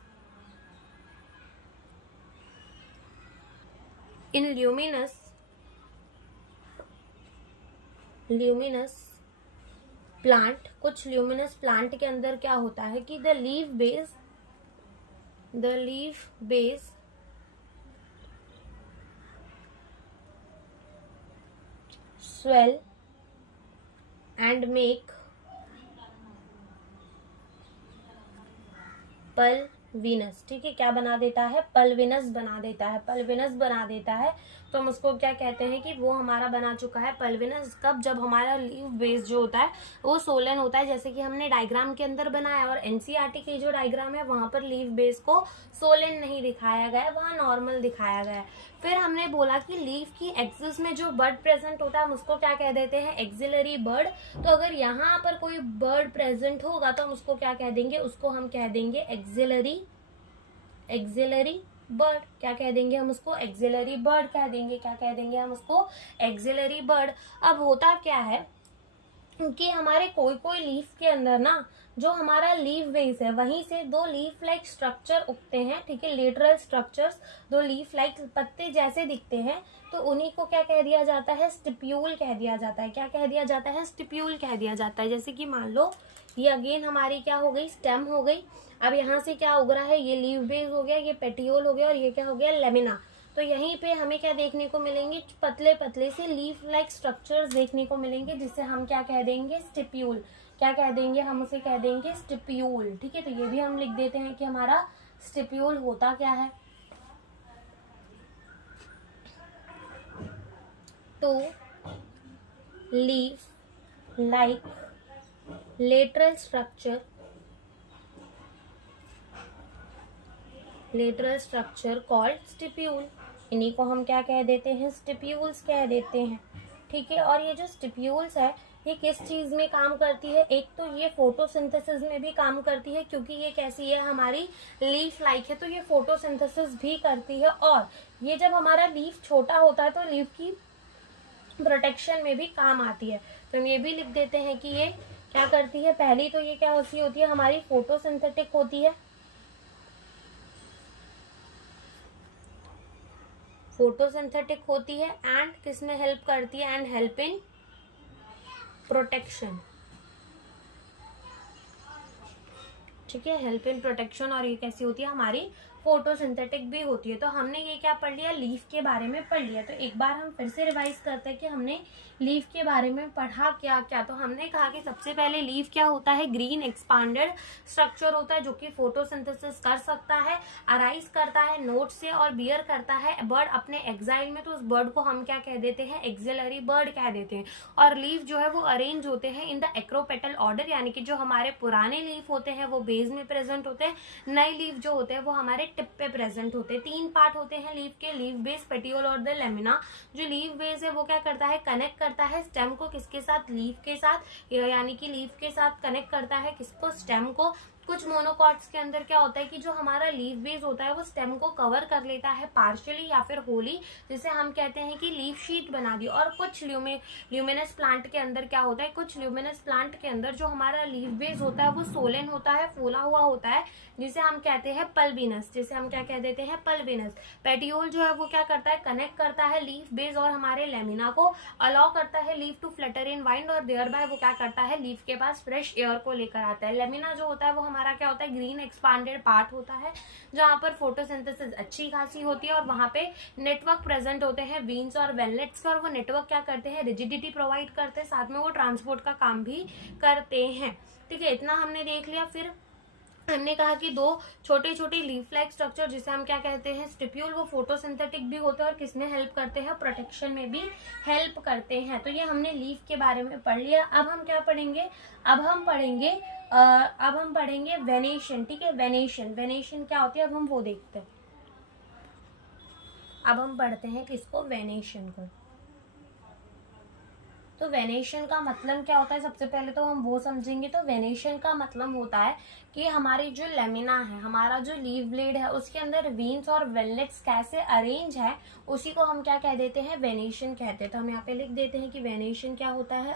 प्लांट, कुछ ल्यूमिनस प्लांट के अंदर क्या होता है कि the leaf base swell and make pulvinus. ठीक है, क्या बना देता है, पल्विनस बना देता है, पल्विनस बना देता है। तो हम उसको क्या कहते हैं कि वो हमारा बना चुका है पल्विनस। कब, जब हमारा लीफ बेस जो होता है वो सोलन होता है, जैसे कि हमने डायग्राम के अंदर बनाया। और एनसीईआरटी की जो डायग्राम है वहां पर लीफ बेस को सोलन नहीं दिखाया गया है, वहां नॉर्मल दिखाया गया है। फिर हमने बोला कि लीफ की एक्सिस में जो बर्ड प्रेजेंट होता है हम उसको क्या कह देते हैं, एक्सिलरी बर्ड। तो अगर यहाँ पर कोई बर्ड प्रेजेंट होगा तो हम उसको क्या कह देंगे, उसको हम कह देंगे एक्सिलरी बर्ड। क्या कह देंगे हम उसको, एक्सिलरी बर्ड कह देंगे। क्या कह देंगे हम उसको, एक्सिलरी बर्ड। अब होता क्या है कि हमारे कोई लीफ के अंदर ना, जो हमारा लीफ बेस है वहीं से दो लीफ लाइक स्ट्रक्चर उगते हैं। ठीक है, लेटरल स्ट्रक्चर्स, दो लीफ लाइक पत्ते जैसे दिखते हैं, तो उन्हीं को क्या कह दिया जाता है, स्टिप्यूल कह दिया जाता है। क्या कह दिया जाता है, स्टिप्यूल कह दिया जाता है। जैसे कि मान लो ये अगेन हमारी क्या हो गई, स्टेम हो गई। अब यहाँ से क्या उग रहा है, ये लीफ बेस हो गया, ये पेटियोल हो गया, और ये क्या हो गया, लेमिना। तो यहीं पे हमें क्या देखने को मिलेंगे, पतले पतले से लीफ लाइक स्ट्रक्चर्स देखने को मिलेंगे, जिसे हम क्या कह देंगे, स्टिप्यूल। क्या कह देंगे, हम उसे कह देंगे स्टिप्यूल। ठीक है, तो ये भी हम लिख देते हैं कि हमारा स्टिप्यूल होता क्या है। तो leaf like lateral structure called stipule. इन्हीं को हम क्या कह देते हैं, स्टिप्यूल्स कह देते हैं। ठीक है, और ये जो स्टिप्यूल्स है ये किस चीज में काम करती है, एक तो ये फोटोसिंथेसिस में भी काम करती है, क्योंकि ये कैसी है, हमारी लीफ लाइक है, तो ये फोटोसिंथेसिस भी करती है। और ये जब हमारा लीफ छोटा होता है तो लीफ की प्रोटेक्शन में भी काम आती है। तो हम ये भी लिख देते हैं कि ये क्या करती है, पहली तो ये क्या होती है, हमारी फोटोसिंथेटिक होती है, फोटोसिंथेटिक होती है, एंड किस में हेल्प करती है, एंड हेल्प इन प्रोटेक्शन। ठीक है, हेल्प इन प्रोटेक्शन, और ये कैसी होती है, हमारी फोटोसिंथेटिक भी होती है। तो हमने ये क्या पढ़ लिया, लीफ के बारे में पढ़ लिया। तो एक बार हम फिर से रिवाइज करते हैं कि हमने लीफ के बारे में पढ़ा क्या क्या। तो हमने कहा कि सबसे पहले लीफ क्या होता है, ग्रीन एक्सपांडेड स्ट्रक्चर होता है जो कि फोटोसिंथेसिस कर सकता है, अराइज करता है नोट से और बियर करता है बर्ड अपने एक्साइल में। तो उस बर्ड को हम क्या कह देते हैं, एक्सिलरी बर्ड कह देते हैं। और लीफ जो है वो अरेंज होते हैं इन द एक्रोपेटल ऑर्डर, यानी कि जो हमारे पुराने लीफ होते हैं वो बेस में प्रेजेंट होते हैं, नए लीफ जो होते हैं वो हमारे टिप पे प्रेजेंट होते हैं। 3 पार्ट होते हैं लीफ के, लीफ बेस, पेटियोल और द लेमिना। जो लीफ बेस है वो क्या करता है, कनेक्ट करता है स्टेम को किसके साथ, लीफ के साथ, यानी कि लीफ के साथ कनेक्ट करता है किसको, स्टेम को। कुछ मोनोकॉट्स के अंदर क्या होता है कि जो हमारा लीफ बेस होता है वो स्टेम को कवर कर लेता है पार्शियली या फिर होली, जिसे हम कहते हैं कि लीफ शीट बना दी। और कुछ ल्यूमिनस प्लांट के अंदर क्या होता है, कुछ ल्यूमिनस प्लांट के अंदर जो हमारा लीफ बेस होता है वो सोलन होता है, फूला हुआ होता है, जिसे हम कहते हैं पल्बिनस, जिसे हम क्या कह देते हैं, पल्बिनस। पेटियोल जो है वो क्या करता है, कनेक्ट करता है लीफ बेस और हमारे लेमिना को, अलाउ करता है leaf to flutter in wind, और देयर बाय वो क्या करता है, लीफ के पास फ्रेश एयर को लेकर आता है। लेमिना जो होता है वो हमारा क्या होता है, ग्रीन एक्सपांडेड पार्ट होता है जहां पर फोटोसिंथेसिस अच्छी खासी होती है और वहां पे नेटवर्क प्रेजेंट होते हैं वीन्स और वेनलेट्स का, और वो नेटवर्क क्या करते हैं, रिजिडिटी प्रोवाइड करते हैं, साथ में वो ट्रांसपोर्ट का काम भी करते हैं। ठीक है, इतना हमने देख लिया। फिर हमने कहा कि 2 छोटे छोटे लीफ लाइक स्ट्रक्चर जिसे हम क्या कहते हैं, स्टिप्यूल, वो फोटोसिंथेटिक भी होते हैं और किसमें हेल्प करते हैं, प्रोटेक्शन में भी हेल्प करते हैं। तो ये हमने लीफ के बारे में पढ़ लिया। अब हम क्या पढ़ेंगे, अब हम पढ़ेंगे वेनेशन। ठीक है, वेनेशन क्या होती है, अब हम वो देखते हैं। अब हम पढ़ते हैं किसको, वेनेशन को। तो वेनेशन का मतलब क्या होता है, सबसे पहले तो हम वो समझेंगे। तो वेनेशन का मतलब होता है कि हमारी जो लेमिना है, हमारा जो लीफ ब्लेड है, उसके अंदर वीन्स और वेनलेट्स कैसे अरेंज है, उसी को हम क्या कह देते हैं, वेनेशन कहते हैं। तो हम यहाँ पे लिख देते हैं कि वेनेशन क्या होता है,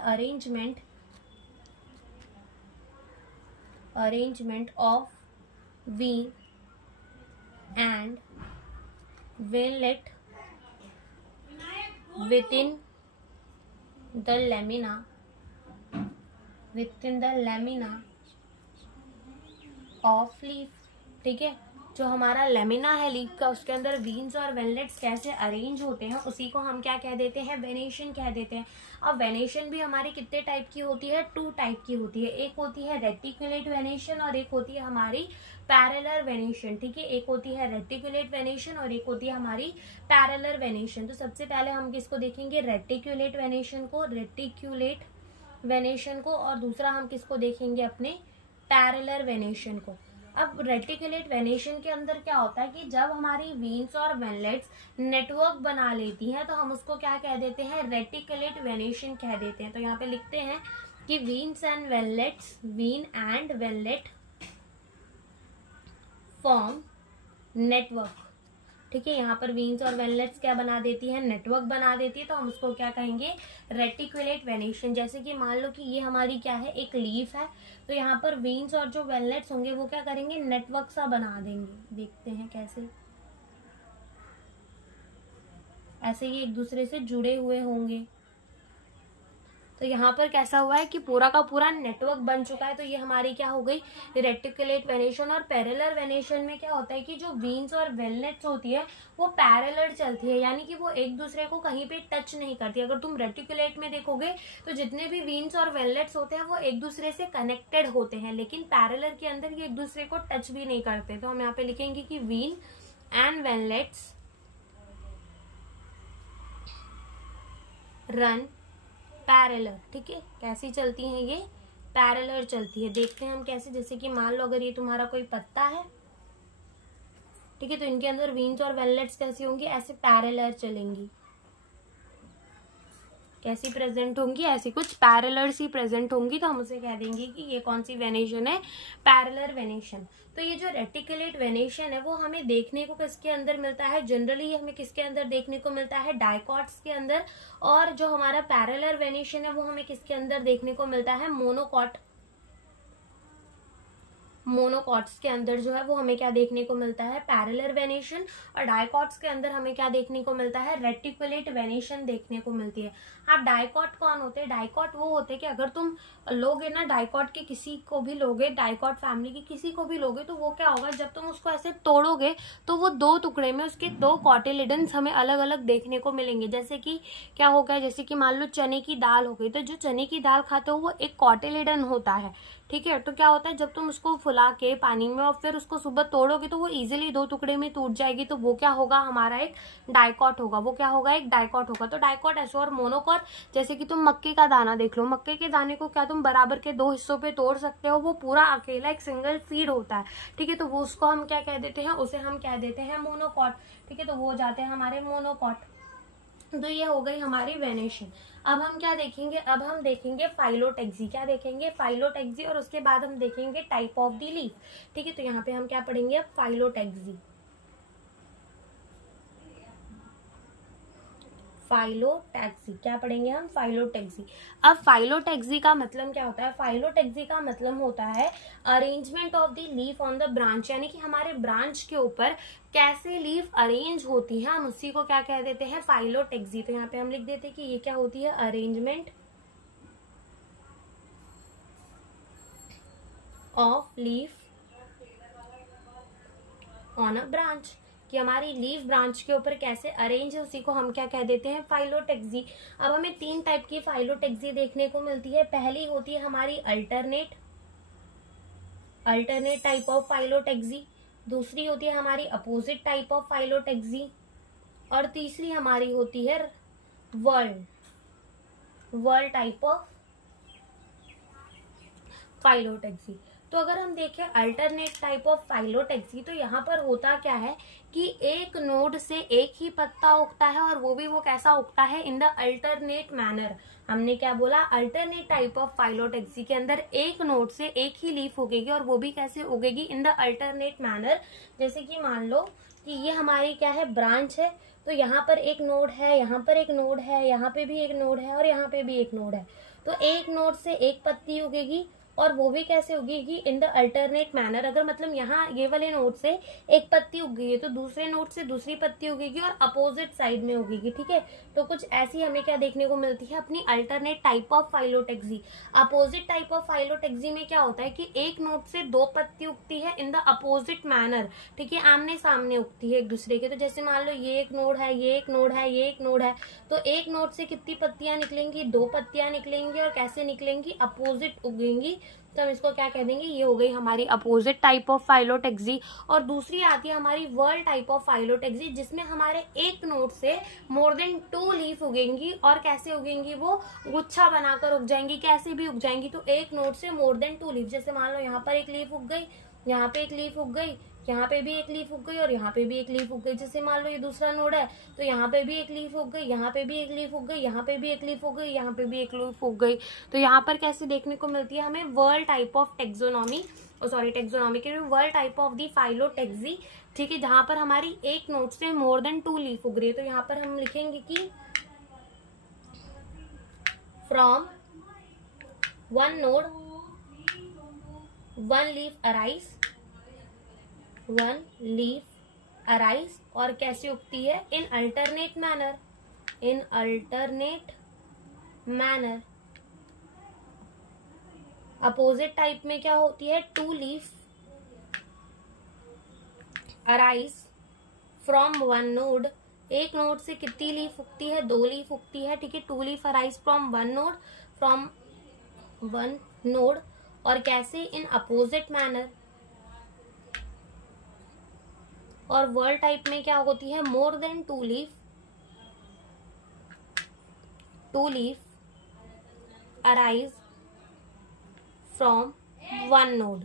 arrangement of vein and veinlet within the lamina of leaf. ठीक है, जो हमारा लेमिना है लीफ का, उसके अंदर वीन्स और वेनलेट्स कैसे अरेंज होते हैं, उसी को हम क्या कह देते हैं, वेनेशन कह देते हैं। अब वेनेशन भी हमारी कितने टाइप की होती है, 2 टाइप की होती है। एक होती है रेटिकुलेट वेनेशन और एक होती है हमारी पैरेलल वेनेशन। ठीक है, एक होती है रेटिकुलेट वेनेशन और एक होती है हमारी पैरेलल वेनेशन। तो सबसे पहले हम किसको देखेंगे, रेटिकुलेट वेनेशन को, और दूसरा हम किसको देखेंगे, अपने पैरेलल वेनेशन को। अब रेटिकुलेट वेनेशन के अंदर क्या होता है कि जब हमारी वीन्स और वेनलेट्स नेटवर्क बना लेती हैं तो हम उसको क्या कह देते हैं, रेटिकुलेट वेनेशन कह देते हैं। तो यहाँ पे लिखते हैं कि वीन एंड वेनलेट फॉर्म नेटवर्क। ठीक है, यहाँ पर वीन्स और वेनलेट्स क्या बना देती है, नेटवर्क बना देती है। तो हम उसको क्या कहेंगे, रेटिकुलेट वेनेशन। जैसे कि मान लो कि ये हमारी क्या है, एक लीफ है, तो यहाँ पर वीन्स और जो वेनलेट्स होंगे वो क्या करेंगे, नेटवर्क सा बना देंगे। देखते हैं कैसे, ऐसे ये एक दूसरे से जुड़े हुए होंगे। तो यहाँ पर कैसा हुआ है कि पूरा का पूरा नेटवर्क बन चुका है। तो ये हमारी क्या हो गई, रेटिकुलेट वेनेशन। और पैरेलल वेनेशन में क्या होता है कि जो वीन्स और वेनलेट्स होती है वो पैरेलल चलती है, यानी कि वो एक दूसरे को कहीं पे टच नहीं करती। अगर तुम रेटिकुलेट में देखोगे तो जितने भी वीन्स और वेनलेट्स होते हैं वो एक दूसरे से कनेक्टेड होते हैं, लेकिन पैरेलल के अंदर ये एक दूसरे को टच भी नहीं करते। तो हम यहाँ पे लिखेंगे कि vein and veinlets run parallel. ठीक है, कैसी चलती हैं ये, पैरेलल चलती है। देखते हैं हम कैसे, जैसे कि मान लो अगर ये तुम्हारा कोई पत्ता है, ठीक है, तो इनके अंदर वीन्स और वेनलेट्स कैसी होंगी, ऐसे पैरेलल चलेंगी। कैसी प्रेजेंट होंगी, ऐसी कुछ पैरेलल सी प्रेजेंट होंगी। तो हम उसे कह देंगे कि ये कौन सी वेनेशन है, पैरेलल वेनेशन। तो ये जो रेटिकुलेट वेनेशन है वो हमें देखने को किसके अंदर मिलता है, जनरली हमें किसके अंदर देखने को मिलता है, डाइकॉट्स के अंदर। और जो हमारा पैरेलल वेनेशन है वो हमें किसके अंदर देखने को मिलता है, मोनोकॉट मोनोकॉट्स के अंदर जो है वो हमें क्या देखने को मिलता है, पैरेलल वेनेशन, और डाइकॉट्स के अंदर हमें क्या देखने को मिलता है, रेटिकुलेट वेनेशन देखने को मिलती है। अब डाइकॉट कौन होते हैं? डाइकॉट वो होते हैं कि अगर तुम लोगे ना डाइकॉट के किसी को भी लोगे, डाइकॉट फैमिली के किसी को भी लोगे, तो वो क्या होगा, जब तुम उसको ऐसे तोड़ोगे तो वो दो टुकड़े में उसके दो कॉटिलिडन्स हमें अलग अलग देखने को मिलेंगे। जैसे कि क्या होगा, जैसे कि मान लो चने की दाल हो गई, तो जो चने की दाल खाते हो वो एक कॉटिलिडन होता है, ठीक है। तो क्या होता है, जब तुम उसको फुला के पानी में और फिर उसको सुबह तोड़ोगे तो वो इजीली दो टुकड़े में टूट जाएगी, तो वो क्या होगा, हमारा एक डाइकॉट होगा। वो क्या होगा, एक डाइकॉट होगा। तो डाइकॉट ऐसे। और मोनोकॉट, जैसे कि तुम मक्के का दाना देख लो, मक्के के दाने को क्या तुम बराबर के दो हिस्सों पे तोड़ सकते हो? वो पूरा अकेला एक सिंगल सीड होता है, ठीक है। तो वो उसको हम क्या कह देते हैं, उसे हम कह देते हैं मोनोकॉट, ठीक है। तो वो हो जाते हैं हमारे मोनोकॉट। तो ये हो गई हमारी वेनेशन। अब हम क्या देखेंगे, अब हम देखेंगे फाइलोटेक्सी। क्या देखेंगे, फाइलोटेक्सी। और उसके बाद हम देखेंगे टाइप ऑफ द लीफ, ठीक है। तो यहाँ पे हम क्या पढ़ेंगे, अब फाइलोटेक्सी। फाइलोटैक्सी क्या पढ़ेंगे हम, फाइलोटैक्सी। अब फाइलोटैक्सी का मतलब क्या होता है, फाइलोटैक्सी का मतलब होता है arrangement of the leaf on the branch, यानी कि हमारे ब्रांच के ऊपर कैसे लीफ अरेंज होती है, हम उसी को क्या कह देते हैं, फाइलोटैक्सी। तो यहाँ पे हम लिख देते हैं कि ये क्या होती है, arrangement of leaf on a branch, कि हमारी लीफ ब्रांच के ऊपर कैसे अरेंज है, उसी को हम क्या कह देते हैं, फाइलोटैक्सी। अब हमें तीन टाइप की फाइलोटैक्सी देखने को मिलती है। पहली होती है हमारी अल्टरनेट टाइप ऑफ फाइलोटैक्सी, दूसरी होती है हमारी अपोजिट टाइप ऑफ फाइलोटैक्सी, और तीसरी हमारी होती है वर्ल्ड टाइप ऑफ फाइलोटैक्सी। तो अगर हम देखें अल्टरनेट टाइप ऑफ फाइलोटैक्सी, तो यहाँ पर होता क्या है कि एक नोड से एक ही पत्ता उगता है, और वो कैसा उगता है, इन द अल्टरनेट मैनर। हमने क्या बोला, अल्टरनेट टाइप ऑफ फाइलोटैक्सी के अंदर एक नोड से एक ही लीफ उगेगी, और वो भी कैसे उगेगी, इन द अल्टरनेट मैनर। जैसे कि मान लो कि ये हमारी क्या है, ब्रांच है, तो यहाँ पर एक नोड है, यहाँ पर एक नोड है, यहाँ पे भी एक नोड है, और यहाँ पे भी एक नोड है। तो एक नोड से एक पत्ती उगेगी, और वो भी कैसे उगेगी, इन द अल्टरनेट मैनर। अगर मतलब यहाँ ये वाले नोड से एक पत्ती उगी है, तो दूसरे नोड से दूसरी पत्ती उगेगी और अपोजिट साइड में उगेगी, ठीक है। तो कुछ ऐसी हमें क्या देखने को मिलती है, अपनी alternate type of phyllotaxy. Opposite type of phyllotaxy में क्या होता है कि एक नोड से दो पत्ती उगती है इन द अपोजिट मैनर, ठीक है, आमने सामने उगती है एक दूसरे के। तो जैसे मान लो ये एक नोड है, ये एक नोड है, ये एक नोड है, तो एक नोड से कितनी पत्तियां निकलेंगी, दो पत्तियां निकलेंगी, और कैसे निकलेंगी, अपोजिट उगेंगी। तो हम इसको क्या कह देंगे, ये हो गई हमारी अपोजिट टाइप ऑफ फाइलोटैक्सी। और दूसरी आती है हमारी वर्ल्ड टाइप ऑफ फाइलोटैक्सी, जिसमें हमारे एक नोड से मोर देन 2 लीफ उगेंगी, और कैसे उगेंगी, वो गुच्छा बनाकर उग जाएंगी, कैसे भी उग जाएंगी। तो एक नोड से मोर देन 2 लीफ, जैसे मान लो यहाँ पर एक लीफ उग गई, यहाँ पे एक लीफ उग गई, यहाँ पे भी एक लीफ उग गई, और यहाँ पे भी एक लीफ उग गई। जैसे मान लो ये दूसरा नोड है, तो यहाँ पे भी एक लीफ उग गई, यहाँ पे भी एक लीफ उग गई, यहाँ पे भी एक लीफ उग गई, यहाँ पे भी एक लीफ उग गई। तो यहाँ पर कैसे देखने को मिलती है हमें, वर्ल्ड टाइप ऑफ टेक्सोनॉमी के world type of the phyllotaxy, ठीक है, जहां पर हमारी एक नोड से मोर देन 2 लीफ उग रही है। तो यहाँ पर हम लिखेंगे कि from one node 1 leaf arise, 1 leaf arise, और कैसे उगती है, in alternate manner. Opposite type में क्या होती है, 2 लीफ अराइज फ्रॉम 1 नोड, एक नोड से कितनी लीफ उगती है, 2 लीफ उगती है, ठीक है। 2 leaf arise from one node, और कैसे, इन अपोजिट मैनर। और वर्ल्ड टाइप में क्या होती है, मोर than 2 leaf arise from 1 node,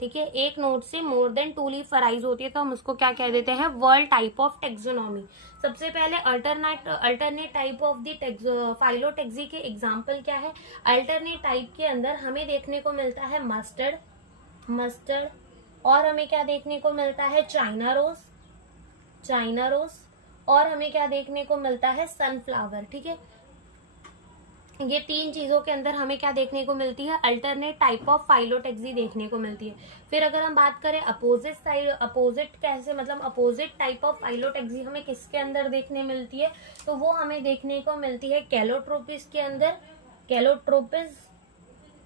ठीक है। एक नोड से मोर देन 2 लीफ अराइज होती है, तो हम उसको क्या कह देते हैं, वर्ल्ड टाइप ऑफ टेक्सोनॉमी। सबसे पहले alternate type of the phyllotaxy के एग्जाम्पल क्या है। अल्टरनेट टाइप के अंदर हमें देखने को मिलता है मस्टर्ड, और हमें क्या देखने को मिलता है, चाइना रोज, और हमें क्या देखने को मिलता है, सनफ्लावर, ठीक है। ये तीन चीजों के अंदर हमें क्या देखने को मिलती है, अल्टरनेट टाइप ऑफ फाइलोटेक्सी देखने को मिलती है। फिर अगर हम बात करें अपोजिट साइड, अपोजिट कैसे, मतलब अपोजिट टाइप ऑफ फाइलोटेक्सी हमें किसके अंदर देखने मिलती है, तो वो हमें देखने को मिलती है कैलोट्रोपिस के अंदर, कैलोट्रोपिस,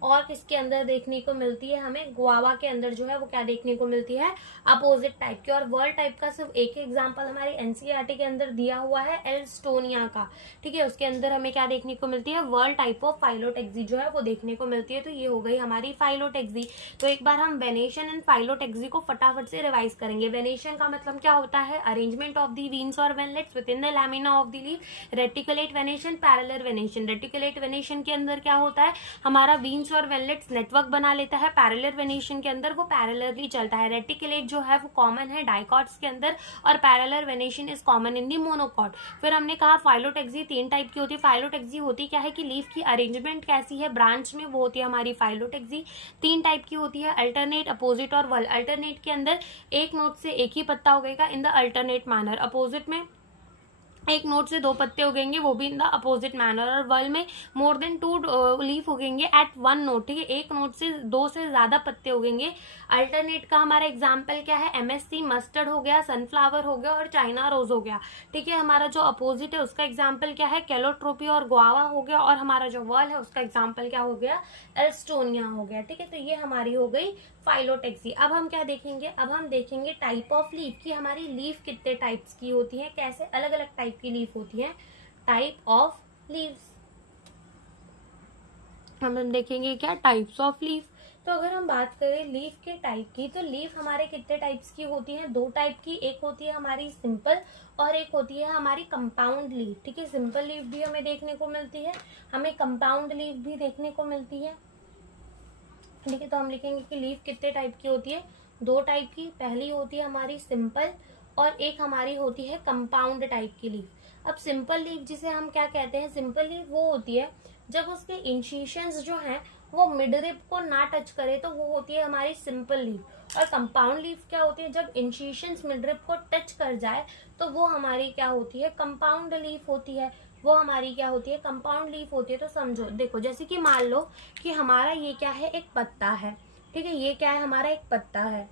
और किसके अंदर देखने को मिलती है, हमें गुआवा के अंदर जो है वो क्या देखने को मिलती है, अपोजिट टाइप की। और वर्ल्ड टाइप का सिर्फ एक एग्जांपल हमारी एनसीईआरटी के अंदर दिया हुआ है एल्स्टोनिया का, ठीक है, उसके अंदर हमें क्या देखने को मिलती है, वर्ल्ड टाइप ऑफ फाइलोटेक्सी जो है वो देखने को मिलती है। तो ये हो गई हमारी फाइलोटेक्सी। तो एक बार हम वेनेशन एंड फाइलोटेक्सी को फटाफट से रिवाइज करेंगे। वेनेशन का मतलब क्या होता है, अरेंजमेंट ऑफ दी वीन्स और veinlets with in the lamina of the leaf. Reticulate venation, parallel venation. Reticulate venation के अंदर क्या होता है, हमारा वीन्स और वेनलेट्स नेटवर्क बना लेता है। पैरेलल वेनेशन के अंदर वो पैरेलली चलता है। रेटिकुलेट जो है वो कॉमन है डाइकॉट्स के अंदर, और parallel venation is common in the monocot. फिर हमने कहा फाइलोटेक्सी तीन टाइप की होती है। फाइलोटेक्सी होती क्या है कि लीफ की अरेंजमेंट कैसी है ब्रांच में, वो होती है हमारी फाइलोटेक्सी। तीन टाइप की होती है, अल्टरनेट, अपोजिट और वर्ल। अल्टरनेट के अंदर एक नोड से एक ही पत्ता उगेगा in the alternate manner. Opposite में एक नोड से दो पत्ते उगेंगे, वो भी इन द अपोजिट मैनर। और वर्ल में मोर देन 2 लीफ उगेंगे एट 1 नोड, ठीक है, एक नोड से 2 से ज्यादा पत्ते उगेंगे। अल्टरनेट का हमारा एग्जाम्पल क्या है, एमएससी मस्टर्ड हो गया, सनफ्लावर हो गया और चाइना रोज हो गया, ठीक है। हमारा जो अपोजिट है उसका एग्जाम्पल क्या है, कैलोट्रोपी और गुआवा हो गया, और हमारा जो वर्ल है उसका एग्जाम्पल क्या हो गया, एल्स्टोनिया हो गया, ठीक है। तो ये हमारी हो गई फाइलोटेक्सी। अब हम क्या देखेंगे, अब हम देखेंगे टाइप ऑफ लीफ की, हमारी लीफ कितने टाइप्स की होती है, कैसे अलग अलग टाइप की लीफ होती है, टाइप ऑफ लीव्स। हम देखेंगे क्या, टाइप्स ऑफ लीफ। तो अगर हम बात करें लीफ के टाइप की, तो लीफ हमारे कितने टाइप्स की होती है, दो टाइप की। एक होती है हमारी सिंपल और एक होती है हमारी कंपाउंड लीफ, ठीक है। सिंपल लीफ भी हमें देखने को मिलती है, हमें कंपाउंड लीफ भी देखने को मिलती है, ठीक है। तो हम लिखेंगे कि लीफ कितने टाइप की होती है, दो टाइप की। पहली होती है हमारी सिंपल और एक हमारी होती है कंपाउंड टाइप की लीफ। अब सिंपल लीफ जिसे हम क्या कहते हैं, सिंपल लीफ वो होती है जब उसके इंसिशंस जो हैं वो मिड रिब को ना टच करे, तो वो होती है हमारी सिंपल लीफ। और कंपाउंड लीफ क्या होती है, जब इंसिशंस मिड रिब को टच कर जाए तो वो हमारी क्या होती है, कंपाउंड लीफ होती है। वो हमारी क्या होती है, कंपाउंड लीफ होती है। तो समझो, देखो, जैसे कि मान लो कि हमारा ये क्या है, एक पत्ता है, ठीक है, ये क्या है, हमारा एक पत्ता है,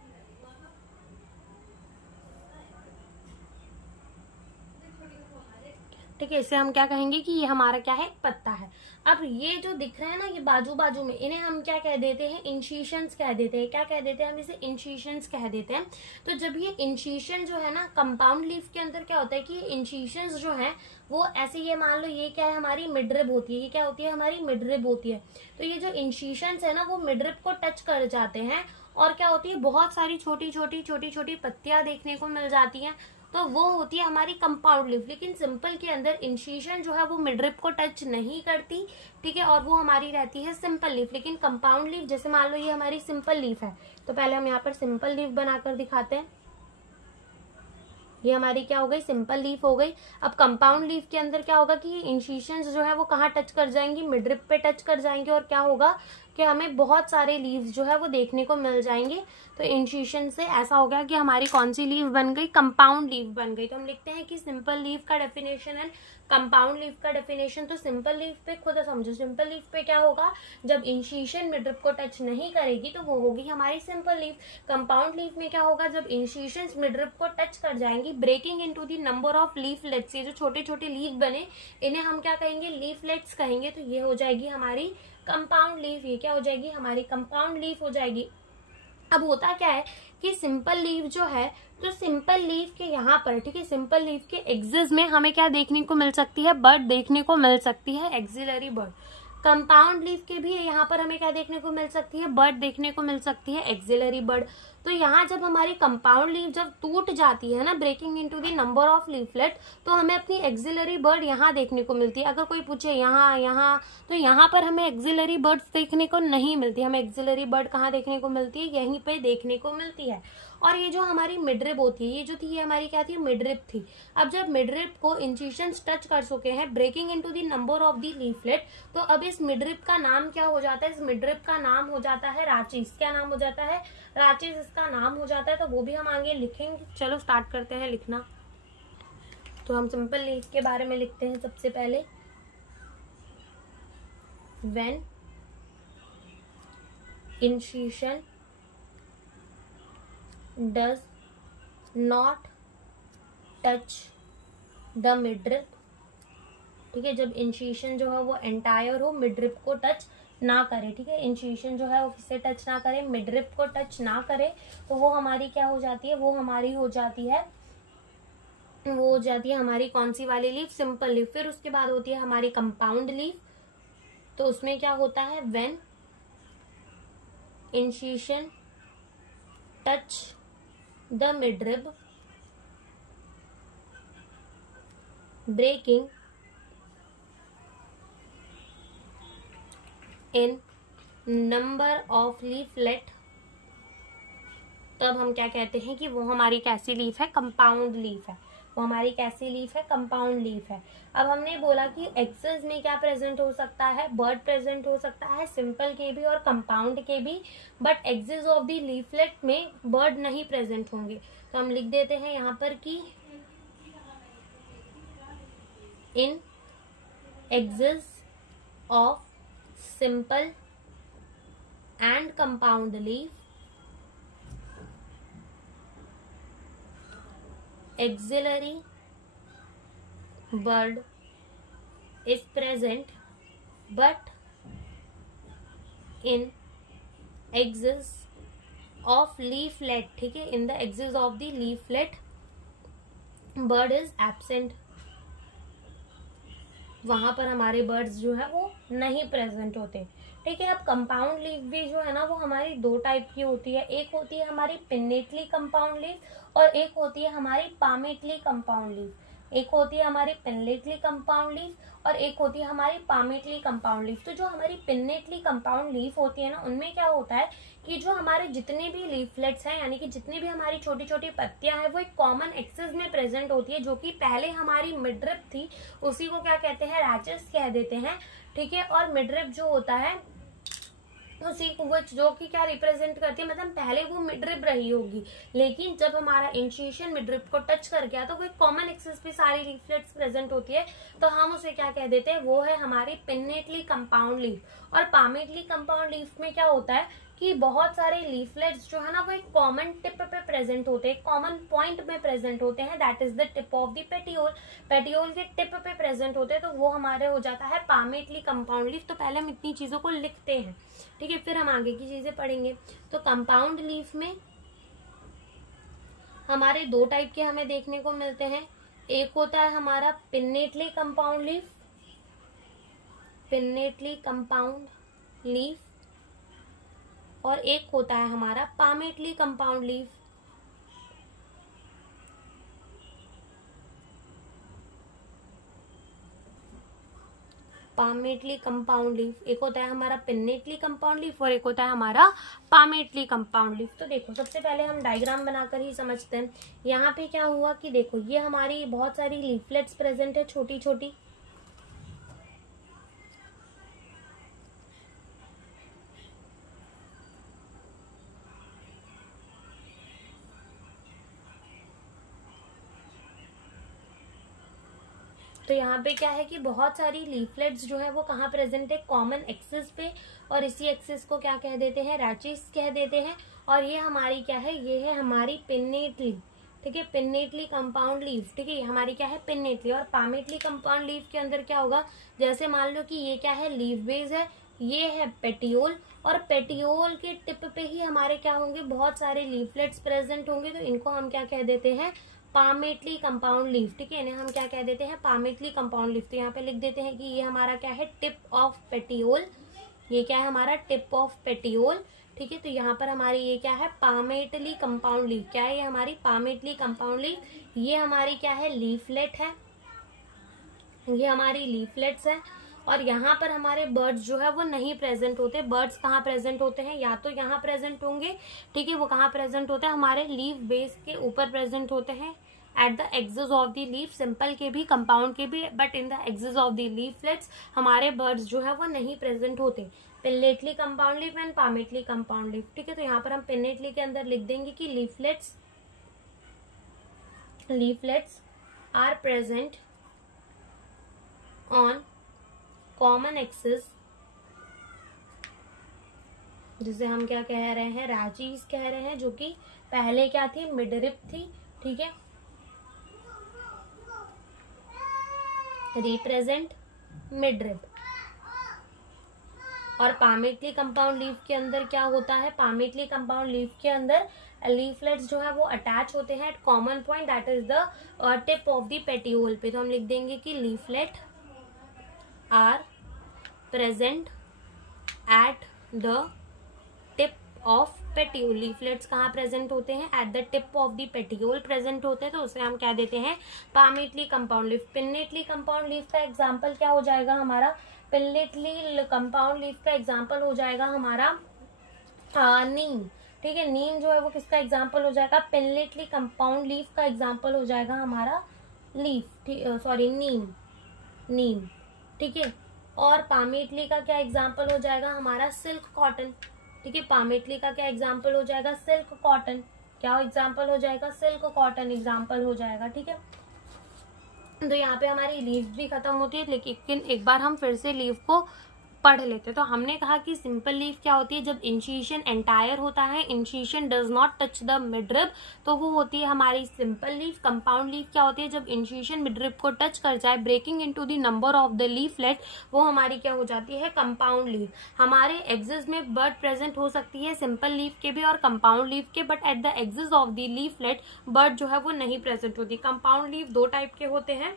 ठीक है। इसे हम क्या कहेंगे कि ये हमारा क्या है, एक पत्ता है। अब ये जो दिख रहा है ना, ये बाजू बाजू में, इन्हें हम क्या कह देते हैं, इंसिशंस कह देते हैं। क्या कह देते हैं हम इसे, इंसिशंस कह देते हैं। तो जब ये इंसिशन जो है ना, कंपाउंड लीफ के अंदर क्या होता है कि इंसिशंस जो है वो ऐसे, ये मान लो ये क्या है, हमारी मिडरिब होती है, ये क्या होती है, हमारी मिडरिब होती है। तो ये जो इंसिशंस है ना वो मिडरिब को टच कर जाते हैं, और क्या होती है, बहुत सारी छोटी छोटी पत्तियां देखने को मिल जाती हैं, तो वो होती है हमारी कंपाउंड लीफ। लेकिन सिंपल के अंदर इंसिशन जो है वो मिडरिब को टच नहीं करती, ठीक है, और वो हमारी रहती है सिंपल लीफ। लेकिन कंपाउंड लीफ, जैसे मान लो ये हमारी सिंपल लीफ है, तो पहले हम यहाँ पर सिंपल लीफ बनाकर दिखाते हैं। ये हमारी क्या हो गई, सिंपल लीफ हो गई। अब कंपाउंड लीफ के अंदर क्या होगा कि इंसिशंस जो है वो कहाँ टच कर जाएंगी, मिडरिब पे टच कर जाएंगे, और क्या होगा कि हमें बहुत सारे लीव्स जो है वो देखने को मिल जाएंगे। तो इंसिशन से ऐसा हो गया कि हमारी कौन सी लीफ बन गई, कंपाउंड लीफ बन गई। तो हम लिखते हैं कि सिंपल लीफ का डेफिनेशन एंड कंपाउंड लीफ का डेफिनेशन। तो सिंपल लीफ पे खुद समझो, सिंपल लीफ पे क्या होगा, जब इंसिशन मिडरिब को टच नहीं करेगी तो वो होगी हमारी सिंपल लीफ। कंपाउंड लीफ में क्या होगा, जब इंसिशंस मिडरिब को टच कर जाएंगी, breaking into the number of leaflets, ये जो छोटे छोटे लीफ बने इन्हें हम क्या कहेंगे, लीफलेट्स कहेंगे। तो ये हो जाएगी हमारी कंपाउंड लीफ। ये क्या हो जाएगी, हमारी कंपाउंड लीफ हो जाएगी। अब होता क्या है कि सिंपल लीफ जो है, तो सिंपल लीफ के यहाँ पर, ठीक है, सिंपल लीफ के एक्सिस में हमें क्या देखने को मिल सकती है, बर्ड देखने को मिल सकती है, एक्सिलरी बर्ड। कंपाउंड लीफ के भी यहाँ पर हमें क्या देखने को मिल सकती है, बर्ड देखने को मिल सकती है, एक्सिलरी बर्ड। तो यहाँ जब हमारी कंपाउंड लीफ जब टूट जाती है ना, breaking into the number of leaflet, तो हमें अपनी एक्सिलरी बर्ड यहाँ देखने को मिलती है। अगर कोई पूछे यहाँ, तो यहाँ पर हमें एक्सिलरी बर्ड्स देखने को नहीं मिलती। हमें एक्सिलरी बर्ड कहाँ देखने को मिलती है, यहीं पे देखने को मिलती है। और ये जो हमारी मिडरिब होती है, ये जो थी ये हमारी क्या थी, मिडरिब थी। अब जब मिडरिब को इंसिशंस टच कर चुके हैं, breaking into the number of the leaflet, तो अब इस मिडरिब का नाम क्या हो जाता है, इस मिडरिब का नाम हो जाता है राचिस। क्या नाम हो जाता है, राचिस इसका नाम हो जाता है। तो वो भी हम आगे लिखेंगे। चलो स्टार्ट करते हैं लिखना। तो हम सिंपल लीफ के बारे में लिखते हैं सबसे पहले। when incision does not touch the midrib, ठीक है, जब इंसिशन जो है वो एंटायर हो, मिडरिप को टच ना करे, ठीक है, इंसिशन जो है वो किससे टच ना करे, मिडरिप को टच ना करे, तो वो हमारी क्या हो जाती है, वो हमारी हो जाती है, वो हो जाती है हमारी कौन सी वाली लीफ, सिंपल लीफ। फिर उसके बाद होती है हमारी कंपाउंड लीफ, तो उसमें क्या होता है, when incision touch the midrib breaking in number of leaflet, तब हम क्या कहते हैं कि वो हमारी कैसी लीफ है, कंपाउंड लीफ है, वो हमारी कैसी लीफ है, कंपाउंड लीफ है। अब हमने बोला कि एक्सेस में क्या प्रेजेंट हो सकता है, बर्ड प्रेजेंट हो सकता है, सिंपल के भी और कंपाउंड के भी, but axis of the leaflet में बर्ड नहीं प्रेजेंट होंगे। तो हम लिख देते हैं यहाँ पर कि in axis of simple and compound leaf, axillary bud is present, but in axis of leaflet, ठीक है, in the axis of the leaflet bud is absent, वहां पर हमारे बर्ड्स जो है वो नहीं प्रेजेंट होते, ठीक है। अब कंपाउंड लीफ भी जो है ना वो हमारी दो टाइप की होती है, एक होती है हमारी पिन्नेटली कंपाउंड लीफ और एक होती है हमारी पामेटली कंपाउंड लीफ। एक होती है हमारी पिन्नेटली कंपाउंड लीफ और एक होती है हमारी पामेटली कंपाउंड लीफ। तो जो हमारी पिन्नेटली कंपाउंड लीफ होती है ना, उनमें क्या होता है कि जो हमारे जितने भी लीफलेट्स हैं, यानी कि जितनी भी हमारी छोटी छोटी पत्तियां हैं, वो एक कॉमन एक्सिस में प्रेजेंट होती है, जो कि पहले हमारी मिडरिप थी, उसी को क्या कहते हैं, रैचेस कह देते हैं, ठीक है। और मिडरिप जो होता है उसी को वो जो कि क्या रिप्रेजेंट करती है, मतलब पहले वो मिडरिप रही होगी, लेकिन जब हमारा इंसिशन मिडरिप को टच कर गया तो वो एक कॉमन एक्सिस पे सारी लीफलेट्स प्रेजेंट होती है, तो हम उसे क्या कह देते हैं, वो है हमारी पिन्नेटली कंपाउंड लीफ। और पामेटली कंपाउंड लीफ में क्या होता है कि बहुत सारे लीफलेट्स जो है ना वो एक कॉमन टिप पे प्रेजेंट होते हैं, कॉमन पॉइंट में प्रेजेंट होते हैं, that is the tip of the petiole, petiole के टिप पे प्रेजेंट होते हैं, तो वो हमारे हो जाता है पामेटली कंपाउंड लीफ। तो पहले हम इतनी चीजों को लिखते हैं, ठीक है, फिर हम आगे की चीजें पढ़ेंगे। तो कंपाउंड लीफ में हमारे दो टाइप के हमें देखने को मिलते हैं, एक होता है हमारा pinnately compound leaf, pinnately compound leaf, और एक होता है हमारा palmately compound leaf. Palmately compound leaf, एक होता है हमारा पिन्नेटली कंपाउंड लीफ और एक होता है हमारा पामेटली कंपाउंड लीफ। तो देखो सबसे पहले हम डायग्राम बनाकर ही समझते हैं। यहाँ पे क्या हुआ कि देखो ये हमारी बहुत सारी लीफलेट्स प्रेजेंट है, छोटी छोटी, तो यहाँ पे क्या है कि बहुत सारी लीफलेट्स जो है वो कहाँ प्रेजेंट है, कॉमन एक्सिस पे, और इसी एक्सिस को क्या कह देते हैं, रैचेस कह देते हैं। और ये हमारी क्या है, ये है हमारी पिन्नेटली, ठीक है, पिन्नेटली कंपाउंड लीफ, ठीक है, ये हमारी क्या है, पिन्नेटली। और पामेटली कंपाउंड लीफ के अंदर क्या होगा, जैसे मान लो कि ये क्या है, लीफ बेस है, ये है पेटियोल, और पेटियोल के टिप पे ही हमारे क्या होंगे, बहुत सारे लीफलेट्स प्रेजेंट होंगे, तो इनको हम क्या कह देते हैं, पामेटली कंपाउंड लीफ, ठीक है, इन्हें हम क्या कह देते हैं, पामेटली कंपाउंड लीफ। तो यहाँ पे लिख देते हैं कि ये हमारा क्या है, टिप ऑफ पेटियोल, ये क्या है हमारा टिप ऑफ पेटियोल, ठीक है। तो यहाँ पर हमारी ये क्या है, पामेटली कंपाउंड लीफ, क्या है ये हमारी पामेटली कंपाउंड लीफ। ये हमारी क्या है, लीफलेट है, ये हमारी लीफलेट्स है। और यहाँ पर हमारे बर्ड्स जो है वो नहीं प्रेजेंट होते। बर्ड्स कहाँ प्रेजेंट होते हैं, या तो यहाँ प्रेजेंट होंगे, ठीक है, वो कहाँ प्रेजेंट होते हैं, हमारे लीफ बेस के ऊपर प्रेजेंट होते हैं, at the axis of the leaf, simple के भी कंपाउंड के भी, but in the axis of the leaflets हमारे बर्ड्स जो है वो नहीं प्रेजेंट होते। Pinnately compound leaf and palmately compound leaf, ठीक है। तो यहाँ पर हम पिन्नेटली के अंदर लिख देंगे कि leaflets are present on common axis जिसे हम क्या कह रहे हैं, राचीज कह रहे हैं, जो कि पहले क्या थी, मिडरिप थी। ठीक है, रिप्रेजेंट मिडरिप। और पामेटली कंपाउंड लीफ के अंदर क्या होता है, पामेटली कंपाउंड लीफ के अंदर लीफलेट्स जो है वो अटैच होते हैं at common point, that is the tip of the petiole पे। तो हम लिख देंगे कि leaflet are present at the tip of petiole. Leaflets कहाँ प्रेजेंट होते हैं, at the tip of the petiole present होते हैं, तो उसे हम क्या देते हैं, palmately compound leaf. Pinnately compound leaf का एग्जाम्पल क्या हो जाएगा हमारा, पिन्नेटली कंपाउंड लीफ का एग्जाम्पल हो जाएगा हमारा नीम। ठीक है, नीम जो है वो किसका एग्जाम्पल हो जाएगा, पिन्नेटली कंपाउंड लीफ का एग्जाम्पल हो जाएगा हमारा लीफ, सॉरी नीम। ठीक है, और पामेटली का क्या एग्जाम्पल हो जाएगा हमारा, सिल्क कॉटन। ठीक है, पामेटली का क्या एग्जाम्पल हो जाएगा, सिल्क कॉटन। क्या एग्जाम्पल हो जाएगा, सिल्क कॉटन एग्जाम्पल हो जाएगा। ठीक है, तो यहाँ पे हमारी लीफ भी खत्म होती है, लेकिन एक बार हम फिर से लीफ को पढ़ लेते। तो हमने कहा कि सिंपल लीफ क्या होती है, जब इंसिशन एंटायर होता है, incision does not touch the midrib, तो वो होती है हमारी सिंपल लीफ। कंपाउंड लीफ क्या होती है, जब इंसिशन मिडरिप को टच कर जाए, breaking into the number of the leaflet, वो हमारी क्या हो जाती है, कंपाउंड लीफ। हमारे एक्सिस में बर्ड प्रेजेंट हो सकती है सिंपल लीफ के भी और कंपाउंड लीफ के, but at the axis of the leaflet bud जो है वो नहीं प्रेजेंट होती। कंपाउंड लीफ दो टाइप के होते हैं,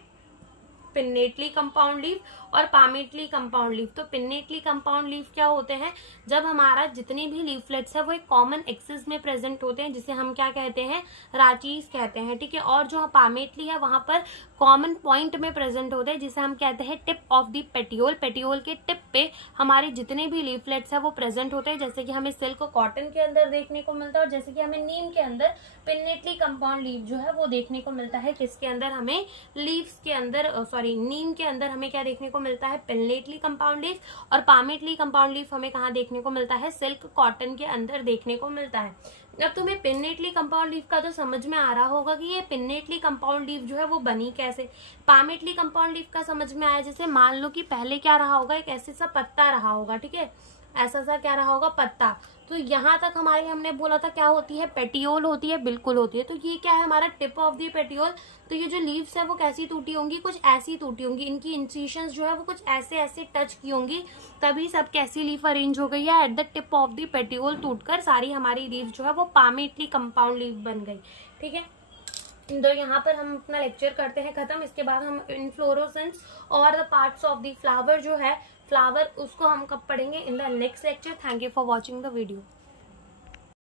पिन्नेटली कंपाउंड लीफ और पामेटली कंपाउंड लीफ। तो पिन्नेटली कंपाउंड लीफ क्या होते हैं, जब हमारा जितने भी लीफलेट्स है वो एक कॉमन एक्सिस में प्रेजेंट होते हैं, जिसे हम क्या कहते हैं, राचीज कहते हैं। ठीक है, और जो पामेटली है वहां पर कॉमन पॉइंट में प्रेजेंट होते हैं, जिसे हम कहते हैं tip of the petiole. Petiole के टिप पे हमारे जितने भी लीफलेट्स है वो प्रेजेंट होते हैं, जैसे कि हमें सिल्क कॉटन के अंदर देखने को मिलता है, और जैसे कि हमें नीम के अंदर पिन्नेटली कंपाउंड लीफ जो है वो देखने को मिलता है। किसके अंदर, हमें लीव्स के अंदर, नीम के अंदर हमें क्या देखने को मिलता है, पिन्नेटली कंपाउंड लीफ। और पामेटली कंपाउंड लीफ हमें कहाँ देखने को मिलता है, सिल्क कॉटन के अंदर देखने को मिलता है। अब तुम्हें पिन्नेटली कंपाउंड लीफ का तो समझ में आ रहा होगा कि ये पिन्नेटली कंपाउंड लीफ जो है वो बनी कैसे। पामेटली कंपाउंड लीफ का समझ में आया, जैसे मान लो कि पहले क्या रहा होगा, एक ऐसे सा पत्ता रहा होगा। ठीक है, ऐसा सा क्या रहा होगा, पत्ता। तो यहाँ तक हमारे, हमने बोला था क्या होती है, पेटियोल होती है, बिल्कुल होती है। तो ये क्या है, हमारा टिप ऑफ द पेटियोल। तो ये जो लीव्स है वो कैसी टूटी होंगी, कुछ ऐसी टूटी होंगी, इनकी इंसिशंस जो है वो कुछ ऐसे ऐसे टच की होंगी, तभी सब कैसी लीफ अरेंज हो गई है, eight the tip of the petiole टूटकर सारी हमारी लीफ जो है वो पामेटली कंपाउंड लीफ बन गई। ठीक है, तो यहाँ पर हम अपना लेक्चर करते हैं खत्म। इसके बाद हम इनफ्लोरोसेंस और the parts of the flower जो है, फ्लावर, उसको हम कब पढ़ेंगे, in the next lecture. Thank you for watching the video.